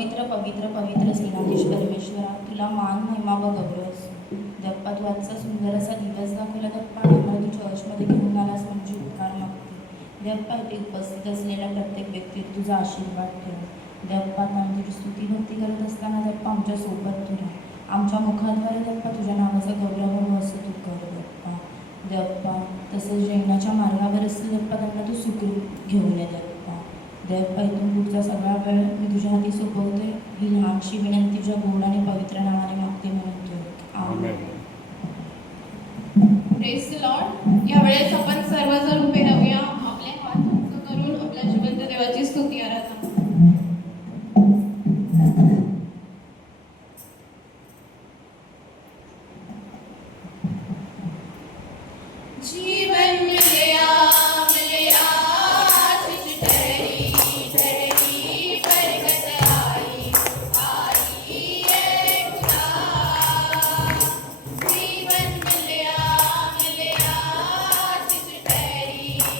पवित्र पवित्र पवित्र सेनाधीश परमेश्वरा, तुला मान महिमा व गौरव असो. देवप्पा, तू आजचा सुंदर असा दिवस दाखवला देवप्पा, आम्हाला तू चर्चमध्ये घेऊन आलास म्हणजे उपकार मागते. देवप्पा, इथे उपस्थित असलेल्या प्रत्येक व्यक्तीवर तुझा आशीर्वाद ठेव. देवप्पा, आम्ही तुझी स्तुती भक्ती करत असताना देवप्पा आमच्या सोबत तू राह. आमच्या मुखाद्वारे देवप्पा तुझ्या नावाचा गौरव हो असं तू कर देवप्पा. देवप्पा, तसंच जैनाच्या मार्गावर असतील देवप्पा त्यांना तू सुखरूप घेऊन ये देवप्पा. देवप्पा, इथून पुढचा सगळा वेळ मी तुझ्या हाती सोपवते. ही लहानशी विनंती तुझ्या गोड आणि पवित्र नावाने मागते म्हणतो. आमेन. Praise the lord. यावेळेस आपण सर्वजण उभे राहूया. आपले हात उंच करून आपल्या जिवंत देवाची स्तुती आराधना. जीवन मिलया मिलया तुझ ठहरी ठहरी बरकत आई आई ये खुदा. जीवन मिलया मिलया तुझ ठहरी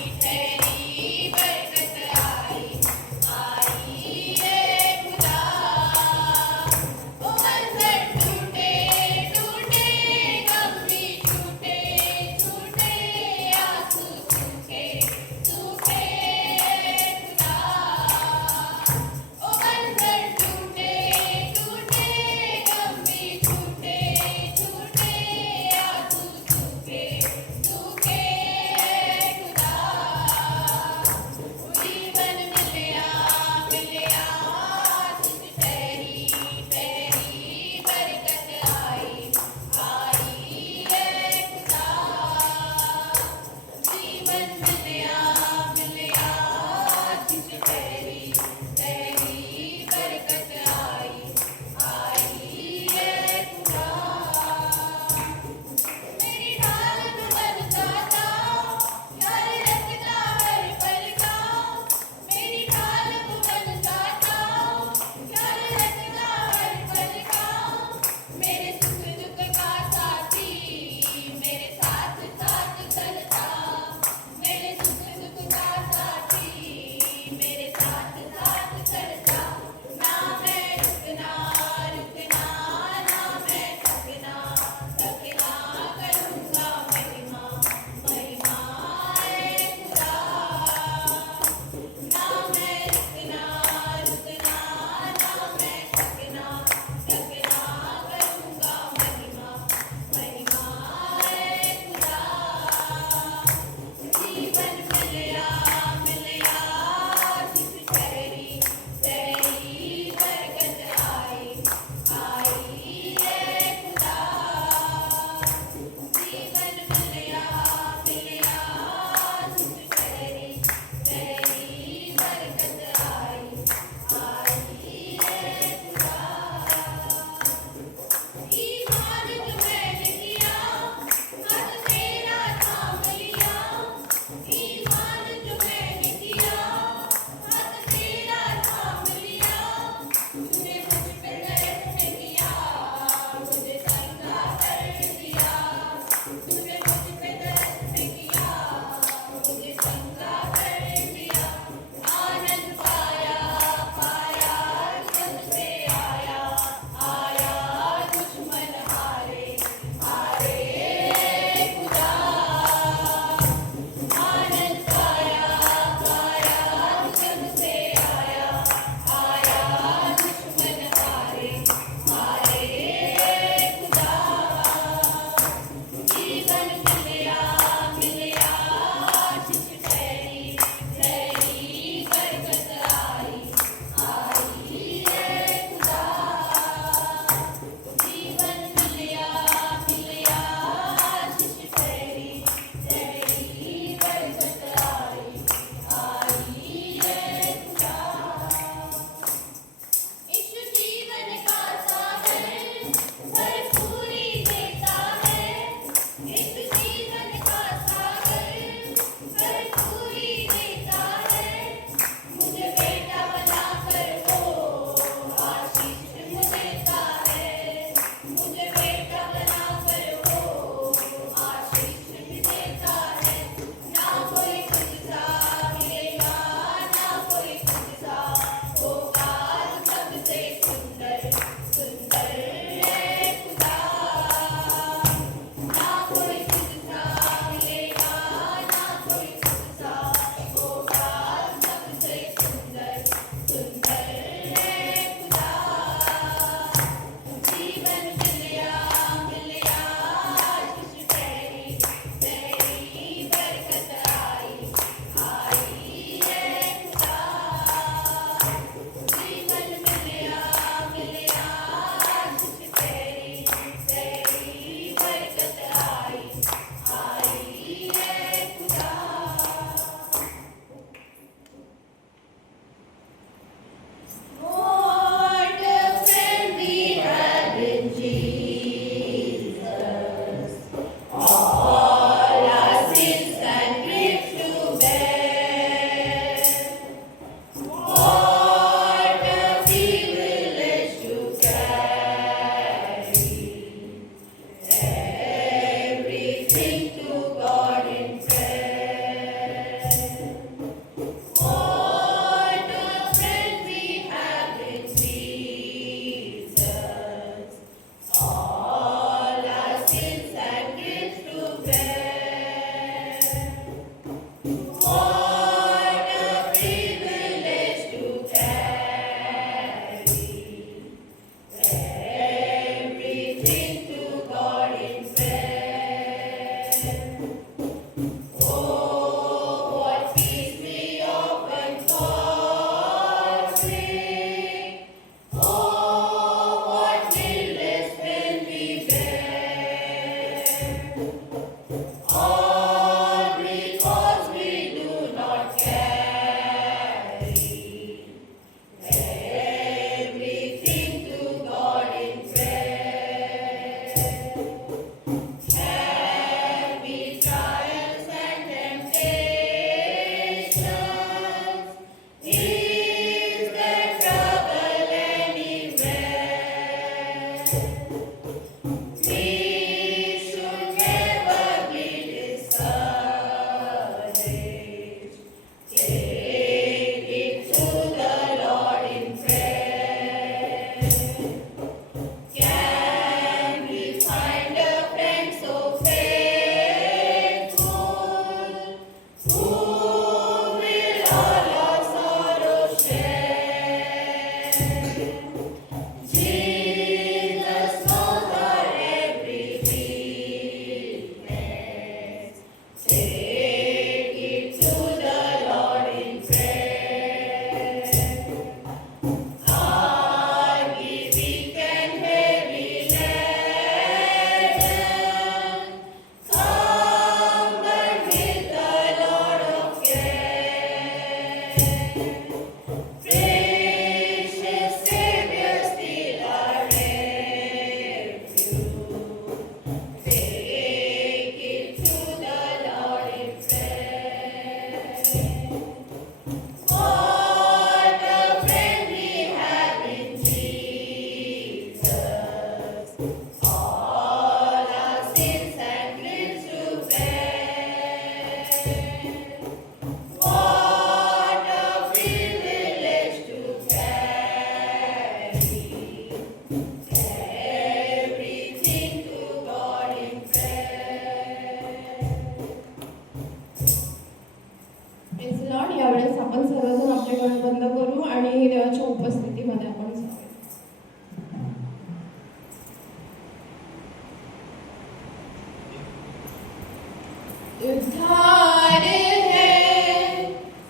उद्धार है,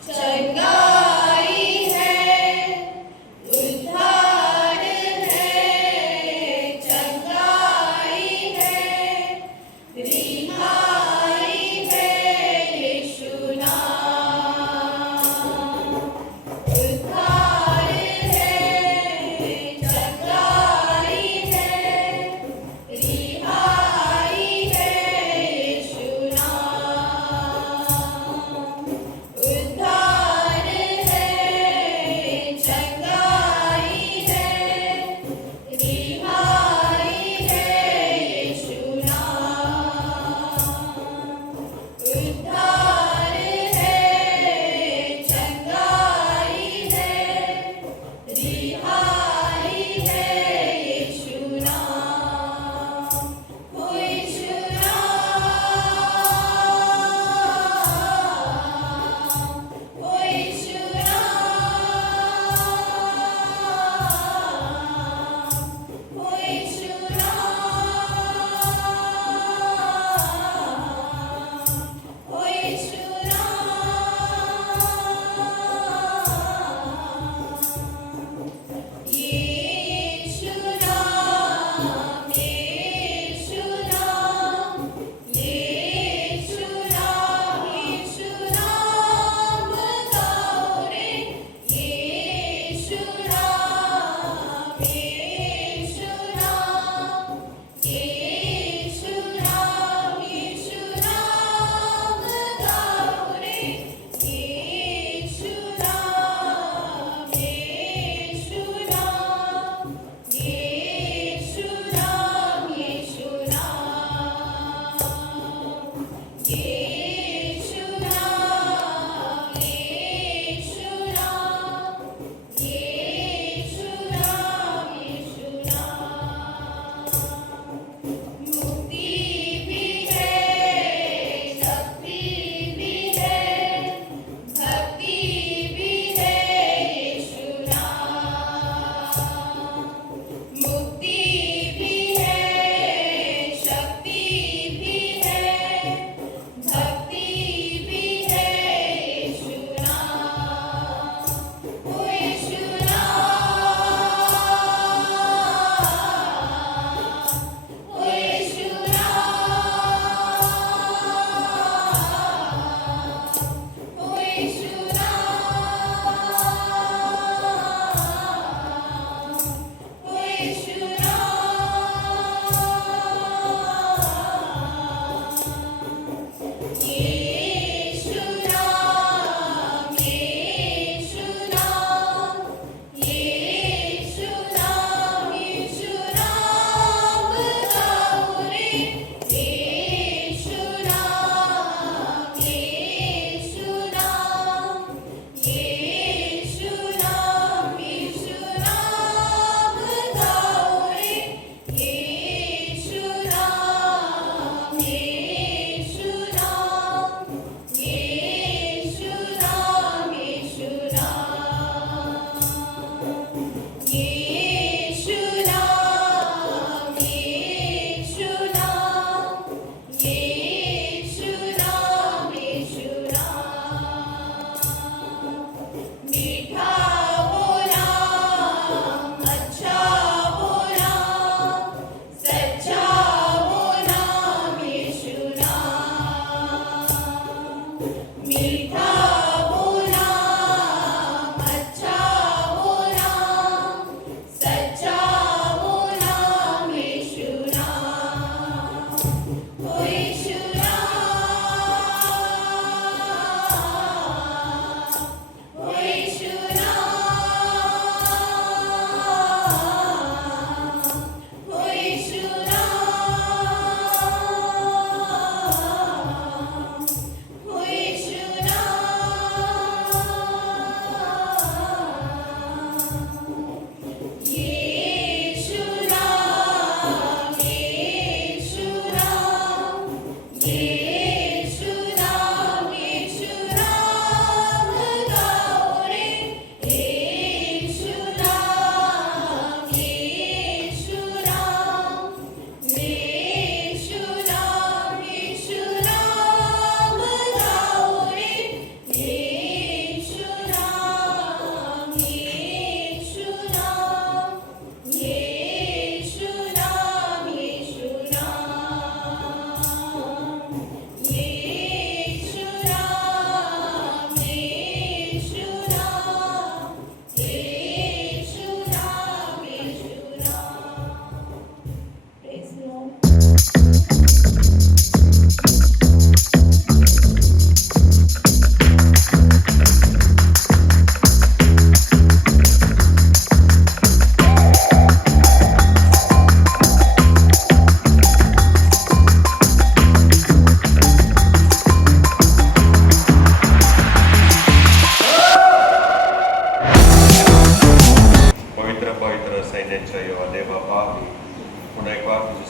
चंगाई है, उद्धार है, चंगाई है, रिहाई है यीशु नाम। उद्धार है, चंगाई है, रिहाई है यीशु नाम।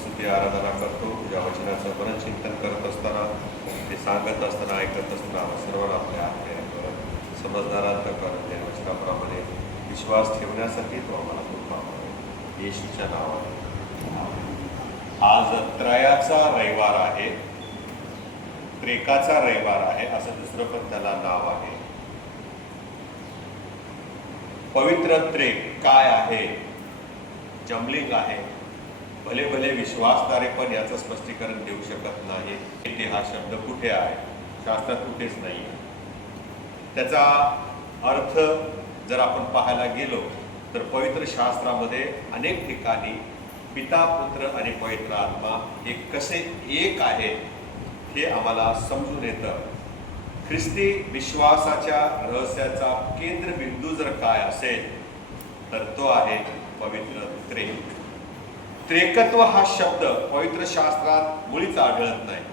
स्तुती आराधना करतो. तुझ्या वचनाचं मनचिंतन करत असताना, ते सांगत असताना, ऐकत असताना सर्वांना आपल्या हात कर, समजदारांत कर. त्या वचनाप्रमाणे विश्वास ठेवण्यासाठी तो आम्हाला कृपा कर. येशूच्या नावाने. आज त्रयाचा रविवार आहे, त्रेकाचा रविवार आहे, असं दुसरं पण त्याला नाव आहे. पवित्र त्रेक काय आहे? जमलिंग आहे. भले भले विश्वासदारे पण याचं स्पष्टीकरण देऊ शकत नाही. ते हा शब्द कुठे आहे? शास्त्रात कुठेच नाही. त्याचा अर्थ जर आपण पाहायला गेलो तर पवित्र शास्त्रामध्ये अनेक ठिकाणी पिता, पुत्र आणि पवित्र आत्मा हे कसे एक आहे हे आम्हाला समजून येतं. ख्रिस्ती विश्वासाच्या रहस्याचा केंद्रबिंदू जर काय असेल तर तो आहे पवित्र त्रेक. त्रेकत्व हा शब्द पवित्र शास्त्रात मुळीच आढळत नाही.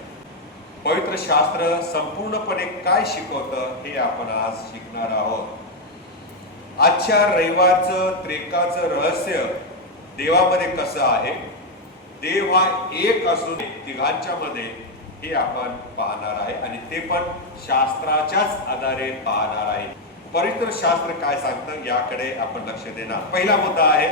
पवित्र शास्त्र संपूर्णपणे काय शिकवतं हे आपण आज शिकणार आहोत. आजच्या रविवारचं त्रेकाचं रहस्य देवामध्ये कसं आहे, देव हा एक असून तिघांच्या मध्ये, हे आपण पाहणार आहे आणि ते पण शास्त्राच्याच आधारे पाहणार आहे. पवित्र शास्त्र काय सांगतं याकडे आपण लक्ष देणार. पहिला मुद्दा आहे,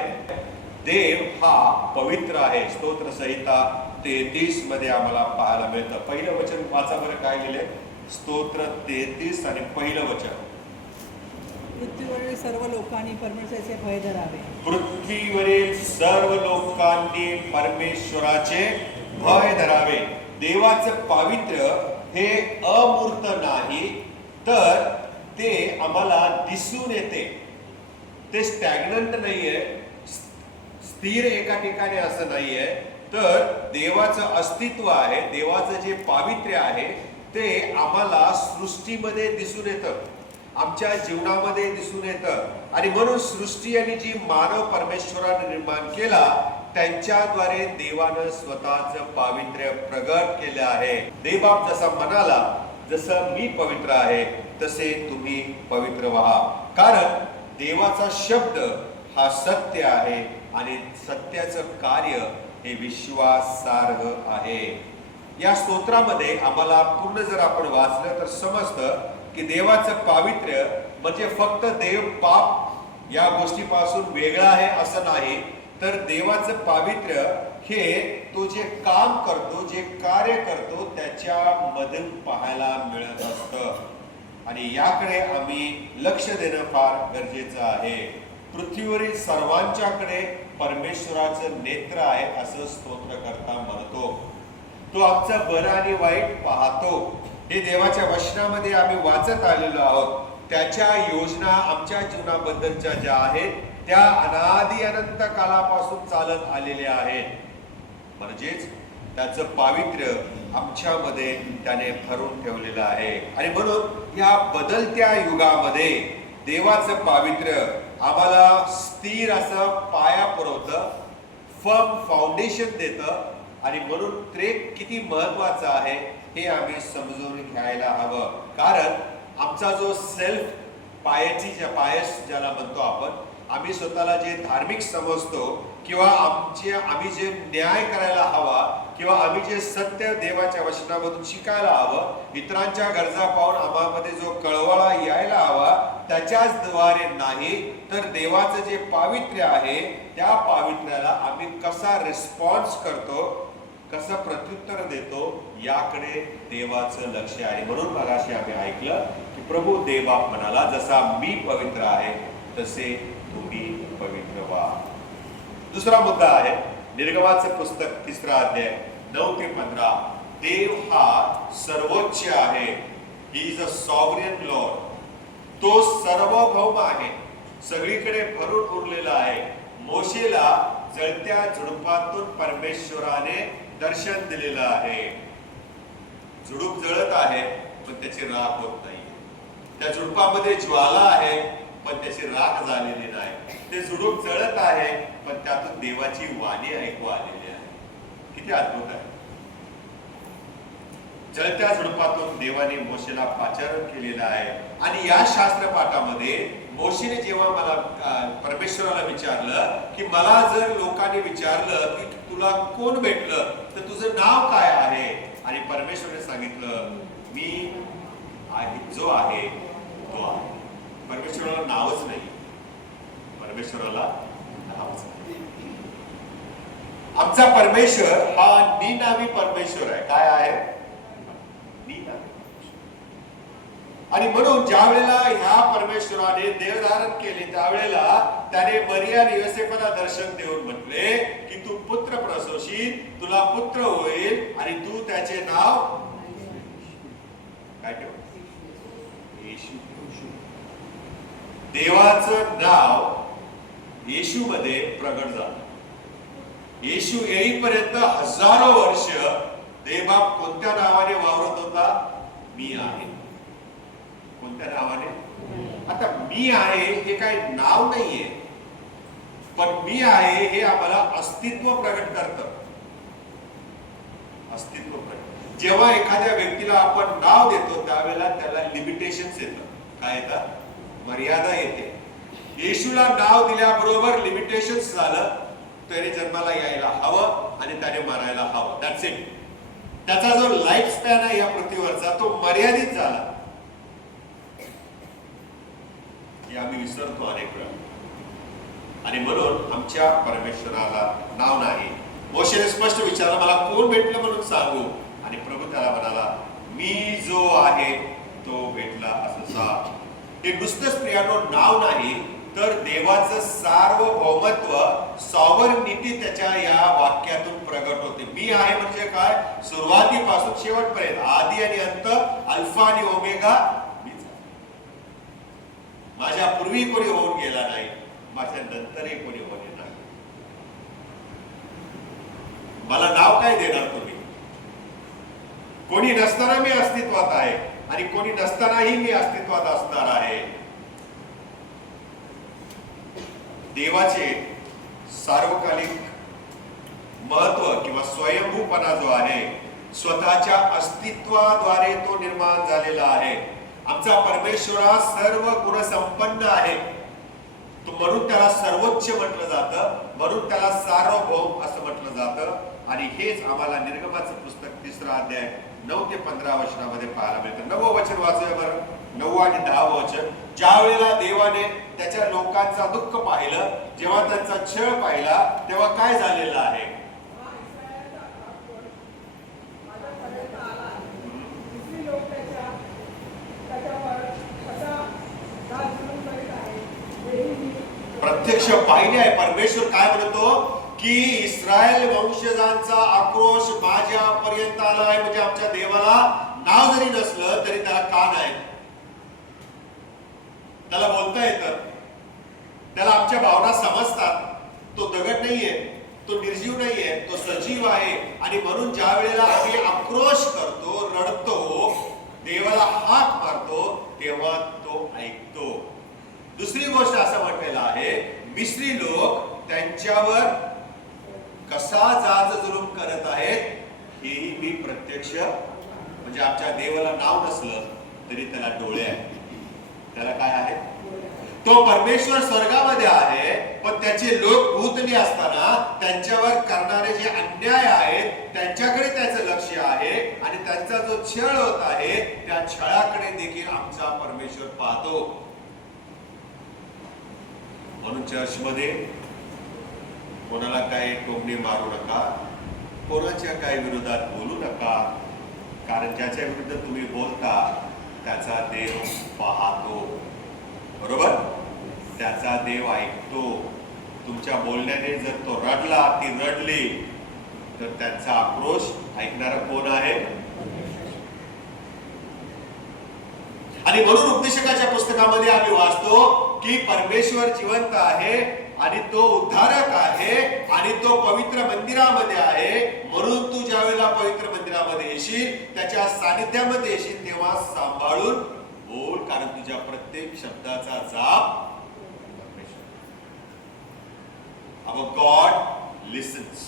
देव हा पवित्र आहे. स्तोत्र संहिता 33 मध्ये आम्हाला पाहायला मिळतं. पहिलं वचन वाचा बरं, काय लिहिले? स्तोत्र 33 आणि पहिलं वचन. पृथ्वीवरील सर्व लोकांनी परमेश्वराचे भय धरावे. पृथ्वीवरील सर्व लोकांनी परमेश्वराचे भय धरावे. देवाचं पावित्र्य हे अमूर्त नाही, तर ते आम्हाला दिसून येते. ते स्टॅग्नंट नाहीये, स्थिर एका ठिकाणी असं नाहीये, तर देवाचं अस्तित्व आहे. देवाचं जे पावित्र्य आहे ते आम्हाला सृष्टीमध्ये दिसून येतं, आमच्या जीवनामध्ये दिसून येतं. आणि म्हणून सृष्टी आणि जी मानव परमेश्वराने निर्माण केला त्यांच्याद्वारे देवानं स्वतःचं पावित्र्य प्रगट केले आहे. देवबाप जसा म्हणाला, जसं मी पवित्र आहे तसे तुम्ही पवित्र व्हा. कारण देवाचा शब्द हा सत्य आहे आणि सत्याचं कार्य हे विश्वासार्ह आहे. या स्तोत्रामध्ये आम्हाला पूर्ण जर आपण वाचलं तर समजतं की देवाचं पावित्र्य म्हणजे फक्त देव पाप या गोष्टीपासून वेगळा आहे असं नाही, तर देवाचं पावित्र्य हे तो जे काम करतो, जे कार्य करतो त्याच्यामधून पाहायला मिळत असतं. आणि याकडे आम्ही लक्ष देणं फार गरजेचं आहे. पृथ्वीवरील सर्वांच्याकडे परमेश्वराचं नेत्र आहे असं स्तोत्रकर्ता म्हणतो. तो आमचं बरं आणि वाईट पाहतो. हे देवाच्या वचनामध्ये आम्ही वाचत आलेलो आहोत. त्याच्या योजना आमच्या जीवनाबद्दलच्या ज्या आहेत त्या अनादी अनंत कालापासून चालत आलेल्या आहेत. म्हणजेच त्याचं पावित्र्य आमच्यामध्ये त्याने भरून ठेवलेलं आहे. आणि म्हणून या बदलत्या युगामध्ये देवाचं पावित्र्य आम्हाला स्थिर असं पाया पुरवतं, फर्म फाउंडेशन देतं. आणि म्हणून त्रेक किती महत्वाचा आहे हे आम्ही समजून घ्यायला हवं. कारण आमचा जो सेल्फ पायस ज्याला म्हणतो आपण, आम्ही स्वतःला जे धार्मिक समजतो किंवा आम्ही जे न्याय करायला हवा किंवा आम्ही जे सत्य देवाच्या वचनामधून शिकायला हवं, इतरांच्या गरजा पाहून आम्हामध्ये जो कळवळा यायला हवा, त्याच्याच द्वारे नाही, तर देवाचं जे पावित्र्य आहे त्या पावित्र्याला आम्ही कसा रिस्पॉन्स करतो, कसं प्रत्युत्तर देतो, याकडे देवाचं लक्ष आहे. म्हणून मगाशी आम्ही ऐकलं की प्रभू देवबाप म्हणाला, जसा मी पवित्र आहे तसे तुम्ही पवित्र व्हा. दुसरा मुद्दा आहे निर्गमाचं पुस्तक 3 अध्याय 9 ते 15. देव हा सर्वोच्च आहे. He is a sovereign Lord. तो सार्वभौम आहे, सगळीकडे भरून उरलेला आहे. मोशेला जळत्या झुडपातून परमेश्वराने दर्शन दिलेलं आहे. झुडूप जळत आहे पण त्याची राख होत नाही. त्या झुडपामध्ये ज्वाला आहे पण त्याची राख झालेली नाही. ते झुडूप जळत आहे पण त्यातून देवाची वाणी ऐकू आलेली आहे. किती अद्भुत आहे. जळत्या झुडपातून देवाने मोशेला पाचारण केलेलं आहे. आणि या शास्त्रपाठामध्ये मोशेने जेव्हा परमेश्वराला विचारलं की मला जर लोकांनी विचारलं की तुला कोण भेटलं, तर तुझं नाव काय आहे? आणि परमेश्वराने सांगितलं, मी आहे जो आहे तो आहे. परमेश्वराला नावच नाही, परमेश्वराला नावच नाही. आमचा परमेश्वर हा निनावी परमेश्वर आहे. काय आहे? निनावी. आणि म्हणून ज्या वेळेला ह्या परमेश्वराने देवधारण केले त्यावेळेला त्याने मरिया आणि योसेफाला दर्शन देऊन म्हटले की तू पुत्र प्रसवशील, तुला पुत्र होईल आणि तू त्याचे नाव काय ठेव? येशू. देवाचं नाव येशू मध्ये प्रगट झालं. येशू येईपर्यंत हजारो वर्ष देवबाप कोणत्या नावाने वावरत होता? मी आहे. कोणत्या नावाने? आता मी आहे हे काय नाव नाहीये, पण मी आहे हे आम्हाला अस्तित्व प्रगट करतं. अस्तित्व प्रगट. जेव्हा एखाद्या व्यक्तीला आपण नाव देतो त्यावेळेला त्याला लिमिटेशन्स येतात. काय येतात? मर्यादा येते. येशूला नाव दिल्याबरोबर लिमिटेशन्स झालं. त्याने जन्माला यायला हवं आणि त्याने मरायला हवं. That's it. त्याचा जो लाईफ स्पॅन आहे या पृथ्वीवरचा तो मर्यादित झाला. हे आम्ही विसरतो अनेक वेळा. आणि म्हणून आमच्या परमेश्वराला नाव नाही. मोशेने स्पष्ट विचारलं, मला कोण भेटलं म्हणून सांगू? आणि प्रभू त्याला म्हणाला, मी जो आहे तो भेटला असं सांग. हे नुसतंच प्रियानो नाव नाही, तर देवाचं सार्वभौमत्व, सॉव्हर्निटी त्याच्या या वाक्यातून प्रगट होते. मी आहे म्हणजे काय? सुरुवातीपासून शेवटपर्यंत, आदी आणि अंत, अल्फा आणि ओमेगा मीच आहे. माझ्या पूर्वी कोणी होऊन गेला नाही, माझ्या नंतरही कोणी होणे नाही. मला नाव काय देणार तुम्ही? कोणी नसताना मी अस्तित्वात आहे आणि कोणी नसतानाही मी अस्तित्वात असणार आहे. देवाचे सार्वकालिक महत्व किंवा स्वयंभूपणा जो आहे, स्वतःच्या अस्तित्वाद्वारे तो निर्माण झालेला आहे. आमचा परमेश्वर सर्व गुणसंपन्न आहे. तो म्हणून त्याला सर्वोच्च म्हटलं जातं, म्हणून त्याला सार्वभौम असं म्हटलं जातं. आणि हेच आम्हाला निर्गमाचं पुस्तक 3रा अध्याय 9 ते 15 वचनामध्ये पाहायला मिळतं. 9वं वचन वाचूया बरं. 9 आणि 10वं वचन. ज्या वेळेला देवाने त्याच्या लोकांचा दुःख पाहिलं, जेव्हा त्यांचा छळ पाहिला, तेव्हा काय झालेलं आहे? प्रत्यक्ष पाहिले आहे. परमेश्वर काय म्हणतो की इस्रायल वंशजांचा आक्रोश माझ्यापर्यंत आला आहे. म्हणजे आमच्या देवाला नाव जरी नसलं तरी त्याला कान आहे, त्याला बोलता येतं, त्याला आमच्या भावना समजतात. तो दगड नाहीये, तो निर्जीव नाहीये, तो सजीव आहे. आणि म्हणून ज्या वेळेला आम्ही आक्रोश करतो, रडतो, देवाला हाक मारतो, तेव्हा तो ऐकतो. दुसरी गोष्ट असं म्हटलेलं आहे, मिस्री लोक त्यांच्यावर कसा जाच जुलूम करत आहेत हेही मी प्रत्यक्ष, म्हणजे आमच्या देवाला नाव नसलं तरी त्याला डोळे आहेत. त्याला काय आहे? तो परमेश्वर स्वर्गामध्ये आहे, पण त्याचे लोक भूतली असताना त्यांच्यावर करणारे जे अन्याय आहेत त्यांच्याकडे त्याचं लक्ष आहे. आणि त्यांचा जो छळ होत आहे त्या छळाकडे देखील आमचा परमेश्वर पाहतो. म्हणून चर्चमध्ये कोणाला काही टोमणे मारू नका, कोणाच्या काही विरोधात बोलू नका, कारण ज्याच्या विरुद्ध तुम्ही बोलता त्याचा देव पाहतो. बरोबर? त्याचा देव ऐकतो. तुमच्या बोलण्याने जर तो रडला, ती रडली, तर त्यांचा आक्रोश ऐकणारा कोण आहे? आणि म्हणून उपदेशकाच्या पुस्तकामध्ये आम्ही वाचतो की परमेश्वर जिवंत आहे आणि तो उद्धारक आहे आणि तो पवित्र मंदिरामध्ये आहे. म्हणून तू ज्या वेळेला पवित्र मंदिरामध्ये येशील, त्याच्या सानिध्यामध्ये येशील, तेव्हा सांभाळून बोल, कारण तुझ्या प्रत्येक शब्दाचा जाप परमेश्वर. Our God listens.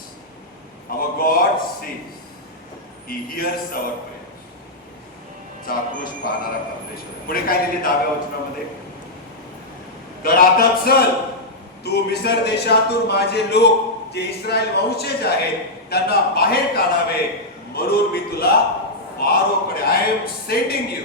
Our God sees. He hears our prayers. आक्रोश पाहणारा परमेश्वर. पुढे काय दिले 10व्या वचनामध्ये? तर आता चल, तू मिस्र देशातून माझे लोक जे इस्रायल वंशज आहेत त्यांना बाहेर काढावे, म्हणून मी तुला फारोकडे, आय एम सेंडिंग यू.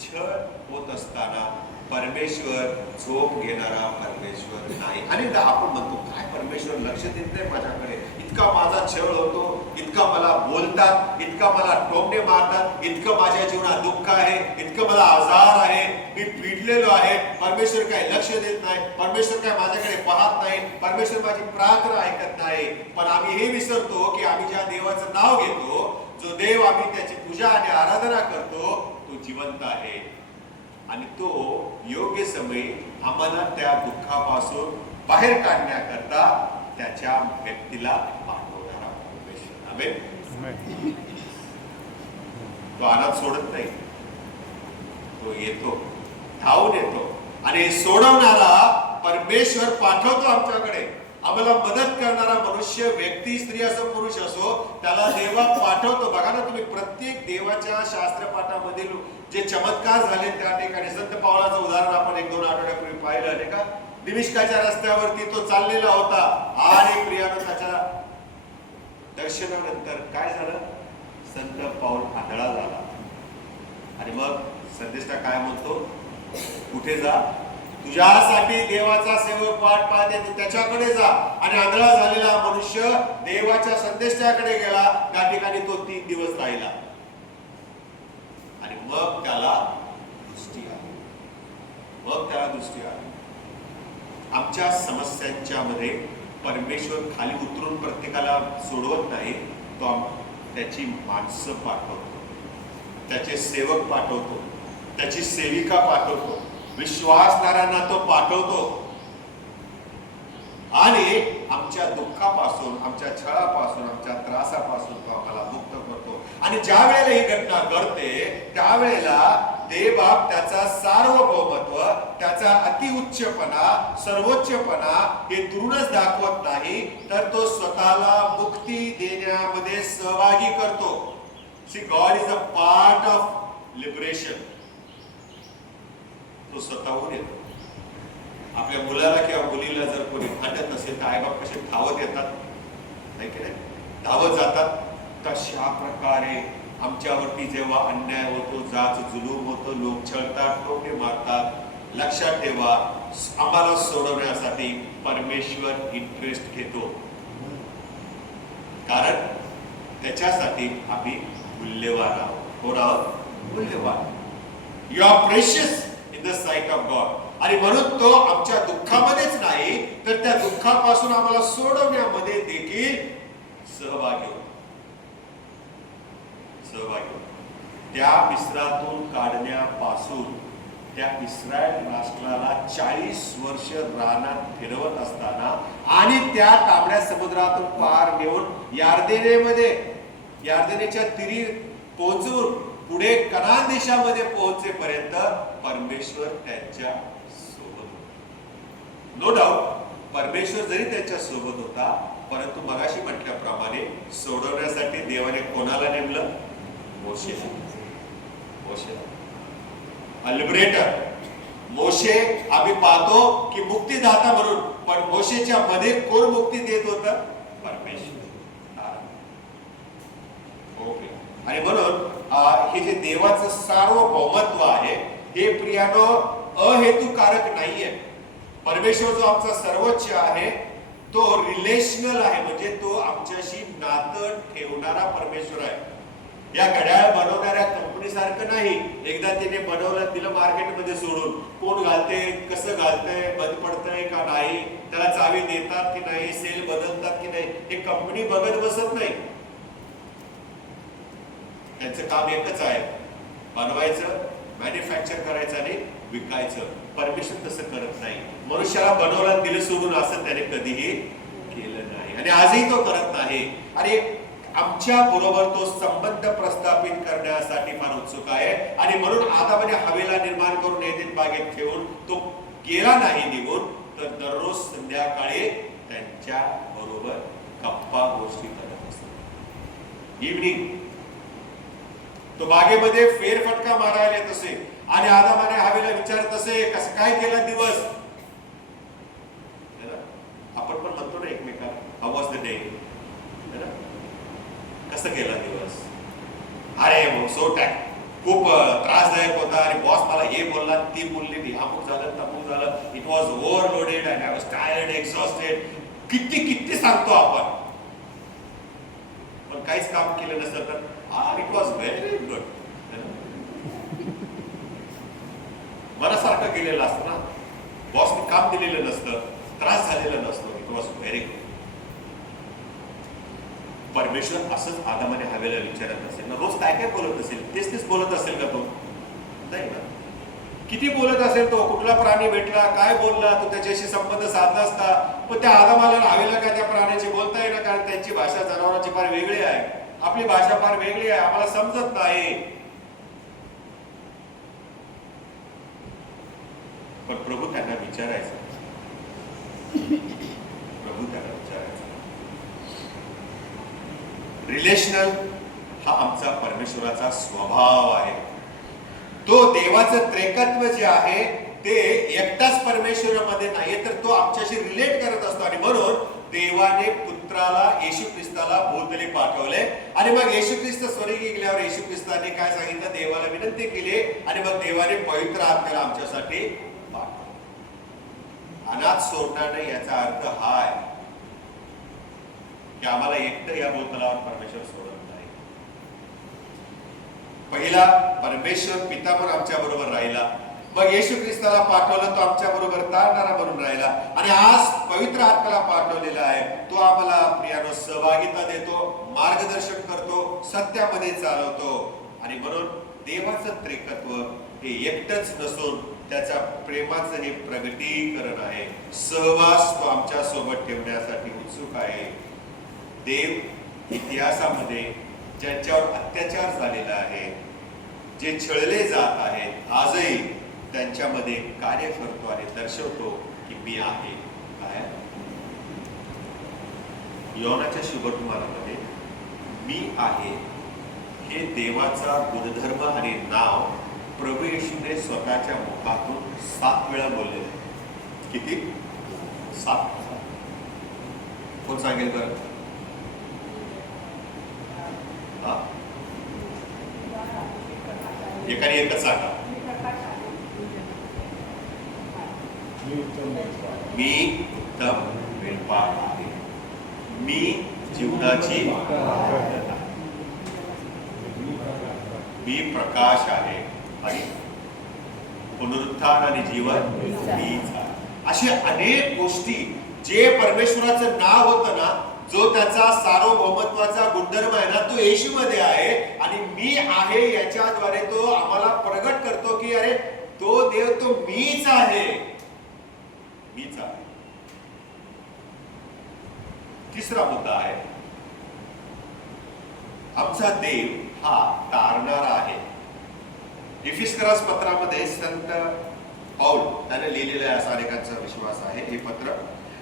छळ होत असताना परमेश्वर झोप घेणारा परमेश्वर नाही. आणि आपण म्हणतो काय परमेश्वर लक्ष देत नाही माझ्याकडे, इतका माझा छळ होतो, इतका मला बोलतात, इतका मला टोमणे मारतात, इतकं माझ्या जीवनात दुःख आहे, इतकं मला आजार आहे, मी पिडलेलो आहे, परमेश्वर काय लक्ष देत नाही, परमेश्वर काय माझ्याकडे पाहत नाही, परमेश्वर माझी प्रार्थना ऐकत नाही. पण आम्ही हे विसरतो की आम्ही ज्या देवाचं नाव घेतो, जो देव आम्ही त्याची पूजा आणि आराधना करतो, तो जिवंत आहे आणि तो योग्य समय आम्हाला त्या दुःखापासून बाहेर काढण्याकरता त्याच्या व्यक्तीला पाठवणारा परमेश्वर. आमेन. तो अनाथ सोडत नाही, तो येतो, धावून येतो आणि सोडवणारा परमेश्वर पाठवतो आमच्याकडे. आम्हाला मदत करणारा मनुष्य, व्यक्ती, स्त्री असो पुरुष असो, त्याला देवा पाठवतो. बघा ना तुम्ही, प्रत्येक देवाच्या शास्त्रपाठामधील जे चमत्कार झाले त्या ठिकाणी, संत पावलाचं उदाहरण आपण 1-2 आठवड्यापूर्वी पाहिलं नाही का. दिमिश्काच्या रस्त्यावरती तो चाललेला होता आणि प्रियानं त्याच्या दर्शनानंतर काय झालं, संत पाऊल आंधळा झाला. आणि मग संदेष्टा काय म्हणतो, कुठे जा, तुझ्यासाठी देवाचा सेवक वाट पाहते, तू त्याच्याकडे जा. आणि आंधळा झालेला मनुष्य देवाच्या संदेष्टाकडे गेला. त्या ठिकाणी तो 3 दिवस राहिला आणि मग त्याला दृष्टी आली. आमच्या समस्यांच्या मध्ये परमेश्वर खाली उतरून प्रत्येकाला सोडवत नाही, तो त्याची माणसं पाठवतो, त्याचे सेवक पाठवतो, त्याची सेविका पाठवतो, विश्वासणाऱ्यांना तो पाठवतो आणि आमच्या दुःखापासून, आमच्या छळापासून, आमच्या त्रासापासून तो आम्हाला मुक्त करतो. आणि ज्या वेळेला ही घटना घडते त्यावेळेला देवबाप त्याचा सार्वभौमत्व, त्याचा अतिउच्चपणा, सर्वोच्चपणा हे दुरूनच दाखवत नाही, तर तो स्वतःला मुक्ती देण्यामध्ये सहभागी करतो. See, God is a part of liberation. तो स्वतःहून येतो. आपल्या मुलाला किंवा मुलीला जर कोणी भांडत नसेल तर आईबाप कसे धावत येतात, नाही की नाही, धावत जातात. तशा प्रकारे आमच्यावरती जेव्हा अन्याय होतो, जाच जुलूम होतो, लोक छळतात, टोके मारतात, लक्षात ठेवा, आम्हाला सोडवण्यासाठी परमेश्वर इंटरेस्ट घेतो, कारण त्याच्यासाठी आम्ही मूल्यवान आहोत. कोण आहोत? मूल्यवान. You are precious in the sight of God. आणि म्हणून तो आमच्या दुःखामध्येच नाही, तर त्या दुःखापासून आम्हाला सोडवण्यामध्ये देखील सहभागी होतो. त्या मिस्रातून काढण्यापासून त्या इस्रायल राष्ट्राला 40 वर्ष रानात फिरवत असताना आणि त्या तांबड्या समुद्रातून पार नेऊन यार्देनेच्या तीरी पोहोचून पुढे कनान देशामध्ये पोहोचेपर्यंत परमेश्वर त्यांच्या सोबत. नो डाऊट परमेश्वर जरी त्यांच्या सोबत होता, परंतु मगाशी म्हटल्याप्रमाणे सोडवण्यासाठी देवाने कोणाला नेमलं? मोशेला. लिबरेटर मोशे आम्ही पाहतो की मुक्तीदाता म्हणून, पण मोशेच्या मध्ये कोण मुक्ती देत होतं? परमेश्वर. ओके. आणि म्हणून हे जे देवाचं सार्वभौमत्व आहे हे प्रियानो अहेतुकारक नाहीये. परमेश्वर जो आमचा सर्वोच्च आहे तो रिलेशनल आहे, म्हणजे तो आमच्याशी नातं ठेवणारा परमेश्वर आहे. या घड्याळ बनवणाऱ्या कंपनी सारखं नाही, एकदा तिने बनवलं दिलं मार्केटमध्ये सोडून, कोण घालते, कसं घालतंय, बंद पडतंय का नाही, त्याला चावी देतात की नाही, सेल बदलतात की नाही, हे कंपनी बघत बसत नाही. त्यांचं काम एकच आहे, बनवायचं, मॅन्युफॅक्चर करायचं आणि विकायचं. परमेश्वर तसं करत नाही. मनुष्याला बनवलं दिलं सोडून असं त्याने कधीही केलं नाही आणि आजही तो करत नाही. आणि आमच्या बरोबर तो संबंध प्रस्थापित करण्यासाठी फार उत्सुक आहे. आणि म्हणून आदामाने हवेला निर्माण करून एदेन बागेत ठेवून तो गेला नाही निघून, तर दररोज संध्याकाळी त्यांच्या बरोबर गप्पा गोष्टी करत असतो. इव्हनिंग तो बागेमध्ये फेरफटका मारायला येत असे आणि आदामाने हवेला विचारत असे, कसं काय केला दिवस. आपण कसं गेला दिवस? अरे सो खूप त्रासदायक होता आणि बॉस मला हे बोलला, ती बोलली, मी अमुक झालं तमुक झालं. It was overloaded and I was tired, exhausted. किती सांगतो आपण, पण काहीच काम केलं नसतं तर इट वॉज व्हेरी गुड. मनासारखं केलेलं असतं ना, बॉसने काम दिलेलं नसतं, त्रास झालेला नसतो. It was very good. परमेश्वर असंच आदामाने हवेला विचारत असेल ना, रोज काय काय बोलत असेल, तेच बोलत असेल का तो? नाही ना. किती बोलत असेल तो, कुठला प्राणी भेटला, काय बोलला, तो त्याच्याशी संबंध साधला असता, पण त्या आदामाला हवेला काय त्या प्राण्याची बोलता येईल, कारण त्यांची भाषा जनावरांची फार वेगळी आहे, आपली भाषा फार वेगळी आहे, आम्हाला समजत नाही. पण प्रभू त्यांना विचारायचं, रिलेशनल हा आमचा परमेश्वराचा स्वभाव आहे. तो देवाचं त्रेकत्व जे आहे ते एकटाच परमेश्वरामध्ये नाही, तर तो आमच्याशी रिलेट करत असतो. आणि म्हणून देवाने पुत्राला येशू ख्रिस्ताला भूतली पाठवले. आणि मग येशू ख्रिस्त स्वर्गी गेल्यावर येशू ख्रिस्ताने काय सांगितलं, देवाला विनंती केली आणि मग देवाने पवित्र आत्म्याला आमच्यासाठी पाठवलं. अनाथ सोडणार नाही याचा अर्थ हा आहे की आम्हाला एकटं या भूतलावर परमेश्वर सोडत नाही. पहिला परमेश्वर पिता म्हणून आमच्या बरोबर राहिला, मग येशू ख्रिस्ताला पाठवलं, तो आमच्या बरोबर तारणारा म्हणून राहिला, आणि आज पवित्र आत्म्याला पाठवलेला आहे. तो आम्हाला प्रियानो सहभागिता देतो, मार्गदर्शन करतो, सत्यामध्ये चालवतो. आणि म्हणून देवाचं त्रिकत्व हे एकटंच नसून त्याच्या प्रेमाचं हे प्रगटीकरण आहे. सहवास तो आमच्या सोबत ठेवण्यासाठी उत्सुक आहे. देव इतिहासामध्ये ज्यांच्यावर अत्याचार झालेला आहे, जे छळले जात आहेत, आजही त्यांच्यामध्ये कार्य करतो आणि दर्शवतो की मी आहे. काय योनाच्या शुभवर्तमानामध्ये मी आहे हे देवाचा गुणधर्म आणि नाव प्रभू येशूने स्वतःच्या मुखातून 7 वेळा बोललेले. किती? 7. कोण सांगेल बरं? एकाने एकच सांगा. मी उत्तम वेळपाट आहे, मी जीवनाची, मी प्रकाश आहे आणि पुनरुत्थान आणि जीवन मीच आहे. अशा अनेक गोष्टी जे परमेश्वराचं नाव होतं ना, जो त्याचा सार्वभौमत्वाचा गुणधर्म आहे ना, तो येशूमध्ये आहे. आणि मी आहे याच्याद्वारे तो आम्हाला प्रगट करतो की अरे तो देव तो मीच आहे, मीच आहे. तिसरा मुद्दा आहे, आमचा देव हा तारणारा आहे. इफिस्करास पत्रामध्ये संत पौल त्याने लिहिलेलं आहे, असा अनेकांचा विश्वास आहे. हे पत्र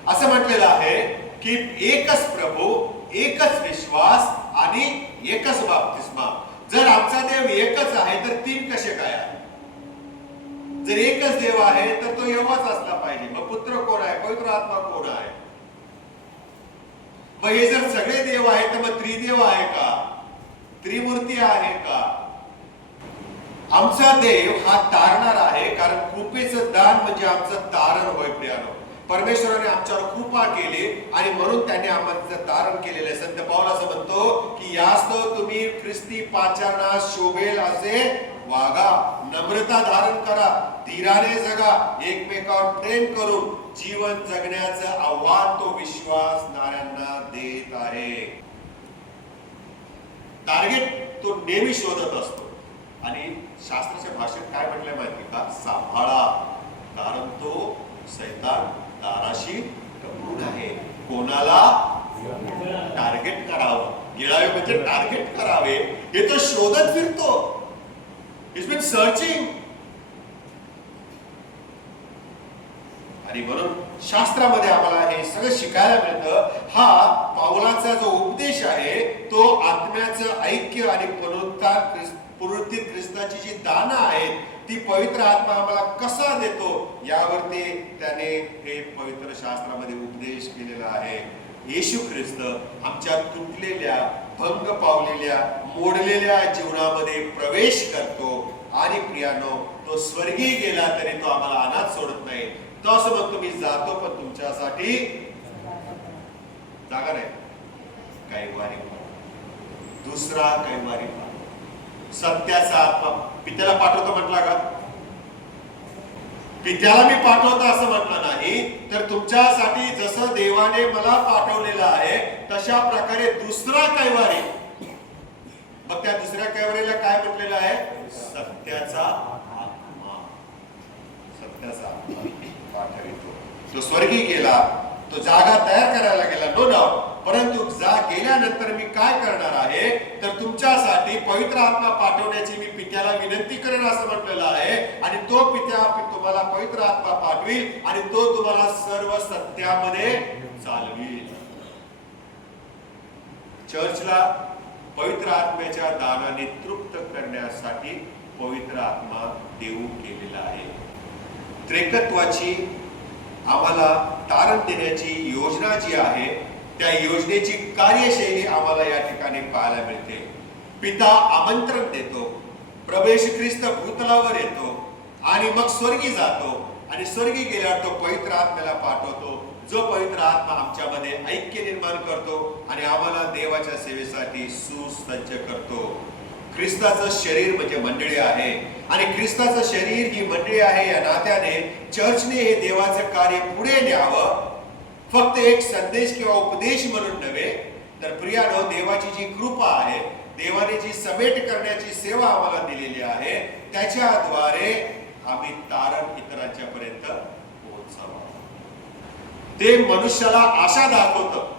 असं म्हटलेलं आहे की एकच प्रभू, एकच विश्वास आणि एकच बाप्तिस्मा. जर आमचा देव एकच आहे तर 3 कसे काय आहे? जर एकच देव आहे तर तो एवढाच असला पाहिजे. मग पुत्र कोण आहे, पवित्र आत्मा कोण आहे? मग हे जर सगळे देव आहेत तर मग त्रिदेव आहे का, त्रिमूर्ती आहे का? आमचा देव हा तारणार आहे, कारण कृपेचं दान म्हणजे आमचं तारण होय. प्रियानो, परमेश्वराने आमच्यावर कृपा केली आणि म्हणून त्याने आमचं तारण केलेलं आहे. संत पौल असं म्हणतो की यास्तव तुम्ही ख्रिस्ती पाचारणास शोभेल असे वागा, नम्रता धारण करा, धीराने जगा, एकमेकावर प्रेम करून जीवन जगण्याचं आव्हान तो विश्वासणाऱ्यांना देत आहे. टार्गेट तो नेहमी शोधत असतो. आणि शास्त्राच्या भाषेत काय म्हटलंय माहिती का? सांभाळा, कारण तो सैतान दाराशी टपून आहे. कोणाला टार्गेट करावं, गिळावे म्हणजे टार्गेट करावे, हे तो शोधत फिरतो. It's been searching. आणि म्हणून शास्त्रामध्ये आम्हाला हे सगळं शिकायला मिळतं. हा पाऊलाचा जो उपदेश आहे तो आत्म्याचं ऐक्य आणि पुनरुत्थित ख्रिस्ताची जी दानं आहेत ती पवित्र आत्मा आम्हाला कसा देतो यावरती त्याने हे पवित्र शास्त्रामध्ये उपदेश केलेला आहे. येशू ख्रिस्त आमच्या तुटलेल्या, भंग पावलेल्या, मोडलेल्या जीवनामध्ये प्रवेश करतो आणि प्रियानो तो स्वर्गी गेला तरी तो आम्हाला अनाथ सोडत नाही. तो असं म्हणतो मी जातो पण तुमच्यासाठी जागा नाही. कैवारी दुसरा कैवारी सत्याचा आत्मा पित्याला पाठवतो म्हटला का? पित्याला मी पाठवतो असं म्हटलं नाही, तर तुमच्यासाठी जसं देवाने मला पाठवलेलं आहे तशा प्रकारे दुसरा कैवारी. मग त्या दुसऱ्या कैवारीला काय म्हटलेलं आहे? सत्याचा आत्मा. सत्याचा आत्मा पाठवितो. तो स्वर्गी गेला, तो जागा तयार करायला गेला, नो डाऊट. परंतु गेल्यानंतर मी काय करणार आहे, तर तुमच्यासाठी पवित्र आत्मा पाठवण्याची मी पित्याला विनंती करेन असं म्हटलेलं आहे. आणि तो पित्या तुम्हाला पवित्र आत्मा पाठवील आणि तो तुम्हाला सर्व सत्यामध्ये चालवील. चर्चला पवित्र आत्म्याच्या दानाने तृप्त करण्यासाठी पवित्र आत्मा देऊ केलेला आहे. त्रेकत्वाची आम्हाला तारण देण्याची योजना जी आहे त्या योजनेची कार्यशैली आम्हाला या ठिकाणी पाहायला मिळते. पिता आमंत्रण देतो, प्रवेश ख्रिस्त भूतलावर येतो आणि मग स्वर्गी जातो आणि स्वर्गी गेल्यावर तो पवित्र आत्म्याला पाठवतो, जो पवित्र आत्मा आमच्यामध्ये ऐक्य निर्माण करतो आणि आम्हाला देवाच्या सेवेसाठी सुसज्ज करतो. ख्रिस्ताचं शरीर म्हणजे मंडळी आहे आणि ख्रिस्ताचं शरीर ही मंडळी आहे या नात्याने चर्चने हे देवाचं कार्य पुढे न्यावं. फक्त एक संदेश किंवा उपदेश म्हणून नव्हे, तर प्रियानो देवाची जी कृपा आहे, देवाने जी समेट करण्याची सेवा आम्हाला दिलेली आहे, त्याच्याद्वारे आम्ही तारण इतरांच्या पर्यंत पोहोचावं. ते मनुष्याला आशा दाखवतं,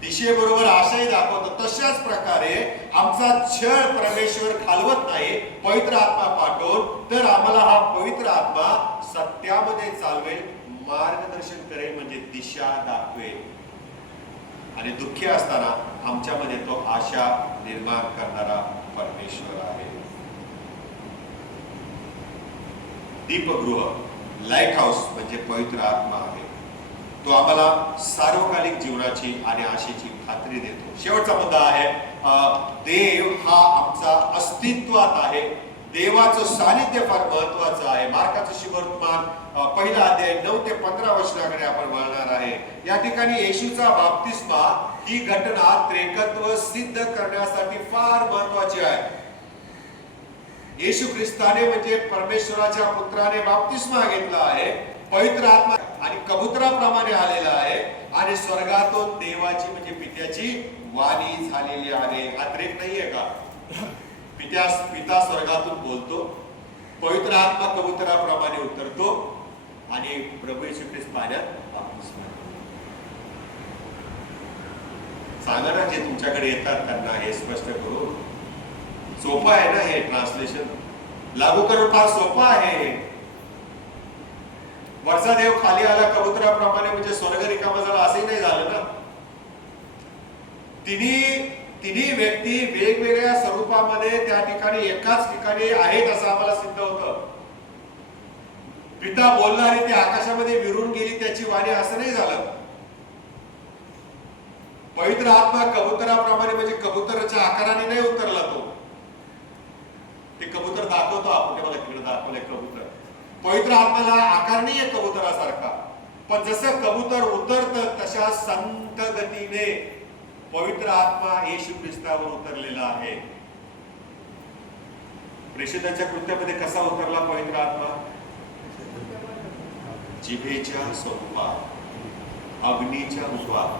दिशेबरोबर आशाही दाखवतं. तशाच प्रकारे आमचा छळ परमेश्वर घालवत नाही पवित्र आत्मा पाठवून, तर आम्हाला हा पवित्र आत्मा सत्यामध्ये चालवेल, मार्गदर्शन करेल, म्हणजे दिशा दाखवेल. आणि दुःखी असताना आमच्यामध्ये तो आशा निर्माण करणारा परमेश्वर आहे. दीपगृह लाईट हाऊस म्हणजे पवित्र आत्मा आहे. तो आम्हाला सार्वकालिक जीवनाची आणि आशेची खात्री देतो. शेवटचा मुद्दा आहे, देव हा आमचा अस्तित्वात आहे. देवाचं सानिध्य फार महत्वाचं आहे. मार्काचं शुभवर्तमान पहिला अध्याय 9 ते 15 वचनाकडे आपण वळणार आहे. या ठिकाणी येशूचा बाप्तिस्मा ही घटना त्रेकत्व सिद्ध करण्यासाठी फार महत्वाची आहे. येशू ख्रिस्ताने म्हणजे परमेश्वराच्या पुत्राने बाप्तिस्मा घेतला आहे, पवित्र आत्मा आणि कबुतराप्रमाणे आलेला आहे आणि स्वर्गातून देवाची म्हणजे पित्याची वाणी झालेली आहे. हा त्रेक नाहीये का? पिता स्वर्गातून बोलतो, पवित्र आत्मा कबुतराप्रमाणे उतरतो आणि प्रभू येशू ख्रिस्त पाण्यात बाप्तिस्मा. सांगा ना, जे तुमच्याकडे येतात त्यांना हे स्पष्ट करू. सोपं आहे ना हे ट्रान्सलेशन, लागू करणं फार सोपं आहे. वरचा देव खाली आला कबुतराप्रमाणे म्हणजे स्वर्ग रिकामा झाला असंही नाही झालं ना. तिन्ही व्यक्ती वेगवेगळ्या स्वरूपामध्ये त्या ठिकाणी एकाच ठिकाणी आहेत असं आम्हाला सिद्ध होतं. पिता बोलला आणि ते आकाशामध्ये विरून गेली त्याची वाणी, असं नाही झालं. पवित्र आत्मा कबुतराप्रमाणे म्हणजे कबुतराच्या आकाराने नाही उतरला तो. ते कबूतर दाखवतो आपण, ते बघा तिकडे दाखवलंय कबूतर. पवित्र आत्म्याला आकार नाहीये कबुतरासारखा, पण जसं कबूतर उतरतं तशा संत गतीने पवित्र आत्मा येशू ख्रिस्तावर उतरलेला आहे. प्रेषितांच्या कृत्यामध्ये कसा उतरला पवित्र आत्मा? जिभेच्या स्वरूपात, अग्नीच्या रूपात.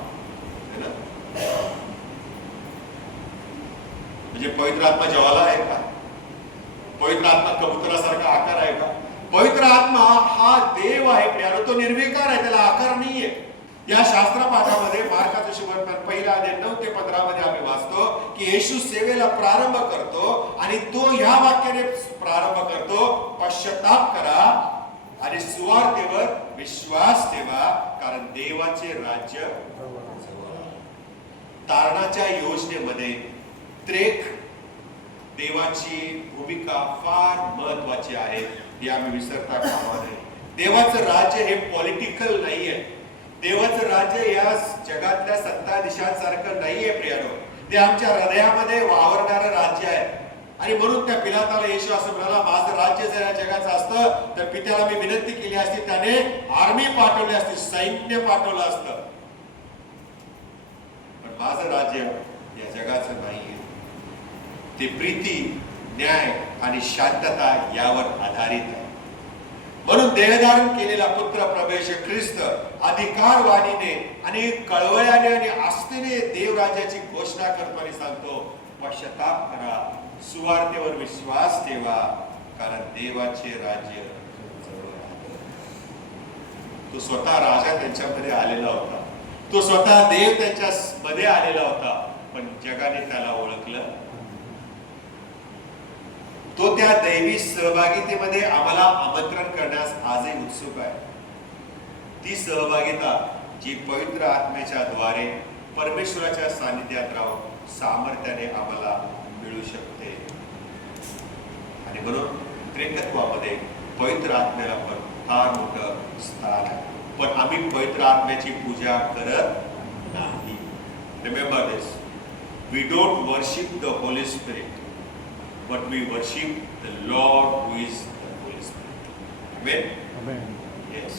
म्हणजे पवित्र आत्मा ज्वाला आहे का? पवित्र आत्मा कबुतरासारखा आकार आहे का? पवित्र आत्मा हा देव आहे प्रियानो, तो निर्विकार आहे, त्याला आकार नाहीये. या शास्त्र पाठामध्ये मार्काचं शुभवर्तमान पहिला अध्याय 9 ते 15 मध्ये आम्ही वाचतो की येशू सेवेला प्रारंभ करतो आणि तो या वाक्याने प्रारंभ करतो, पश्चाताप करा आणि सुवार्तेवर विश्वास ठेवा, कारण देवाचे राज्य जवळ आहे. तारणाच्या योजनेमध्ये त्रेक देवाची भूमिका फार महत्वाची आहे, हे आम्ही विसरता कामा नये. देवाचं राज्य हे पॉलिटिकल नाहीये. देवाचं राज्य या जगातल्या सत्ताधीशांसारखं नाहीये प्रियानो. ते आमच्या हृदयामध्ये वावरणारं राज्य आहे. आणि म्हणून त्या पिलाताला येशू असं म्हणाला, माझं राज्य जर या जगाचं असतं तर पित्याला मी विनंती केली असती, त्याने आर्मी पाठवली असती, सैन्य पाठवलं असतं. पण माझं राज्य या जगाचं नाहीये. ते प्रीती, न्याय आणि शांतता यावर आधारित आहे. म्हणून देहधारण केलेला पुत्र प्रभू ख्रिस्त अधिकारवाणीने आणि कळवळ्याने आणि आस्थेने देवराज्याची घोषणा करतो आणि सांगतो, पश्चाताप करा, सुवार्तेवर विश्वास ठेवा, कारण देवाचे राज्य जवळ आहे. तो स्वतः राजा त्यांच्यामध्ये आलेला होता. तो स्वतः देव त्यांच्या मध्ये आलेला होता. पण जगाने त्याला ओळखलं. तो त्या दैवी सहभागितेमध्ये आम्हाला आमंत्रण करण्यास आजही उत्सुक आहे. ती सहभागिता जी पवित्र आत्म्याच्या द्वारे परमेश्वराच्या सानिध्यात राहून सामर्थ्याने आम्हाला मिळू शकते. आणि म्हणून त्रिकत्वामध्ये पवित्र आत्म्याला पण फार मोठं स्थान आहे. पण आम्ही पवित्र आत्म्याची पूजा करत नाही. Remember this, we don't worship the holy spirit, but we worship the Lord who is the Holy Spirit. Amen? Amen. Yes.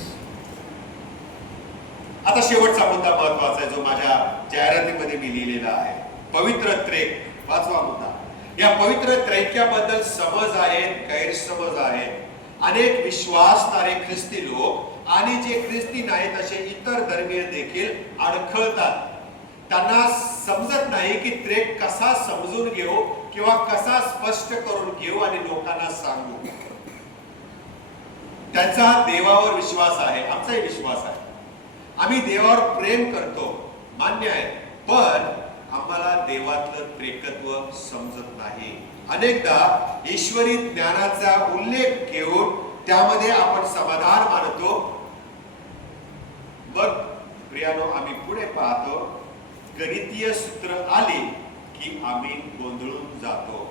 आता शेवटचा मुद्दा महत्वाचा आहे, जो माझ्या जाहिरातीमध्ये मी लिहिलेला आहे. पवित्र त्रैक, 5वा मुद्दा. या पवित्र त्रैक्याबद्दल समज आहेत, गैरसमज आहेत. अनेक विश्वासणारे ख्रिस्ती लोक आणि जे ख्रिस्ती नाहीत असे इतर धर्मीय देखील अडखळतात. त्यांना समजत नाही की त्रैक कसा समजून घेऊ किंवा कसा स्पष्ट करून घेऊ आणि लोकांना सांगू. त्यांचा देवावर विश्वास आहे, आमचाही विश्वास आहे. आम्ही देवावर प्रेम करतो, मान्य आहे. पण आम्हाला देवातलं त्रेकत्व समजत नाही. अनेकदा ईश्वरी ज्ञानाचा उल्लेख घेऊन त्यामध्ये आपण समाधान मानतो. मग प्रियानो, आम्ही पुढे पाहतो, गणितीय सूत्र आली की आम्ही गोंधळून जातो.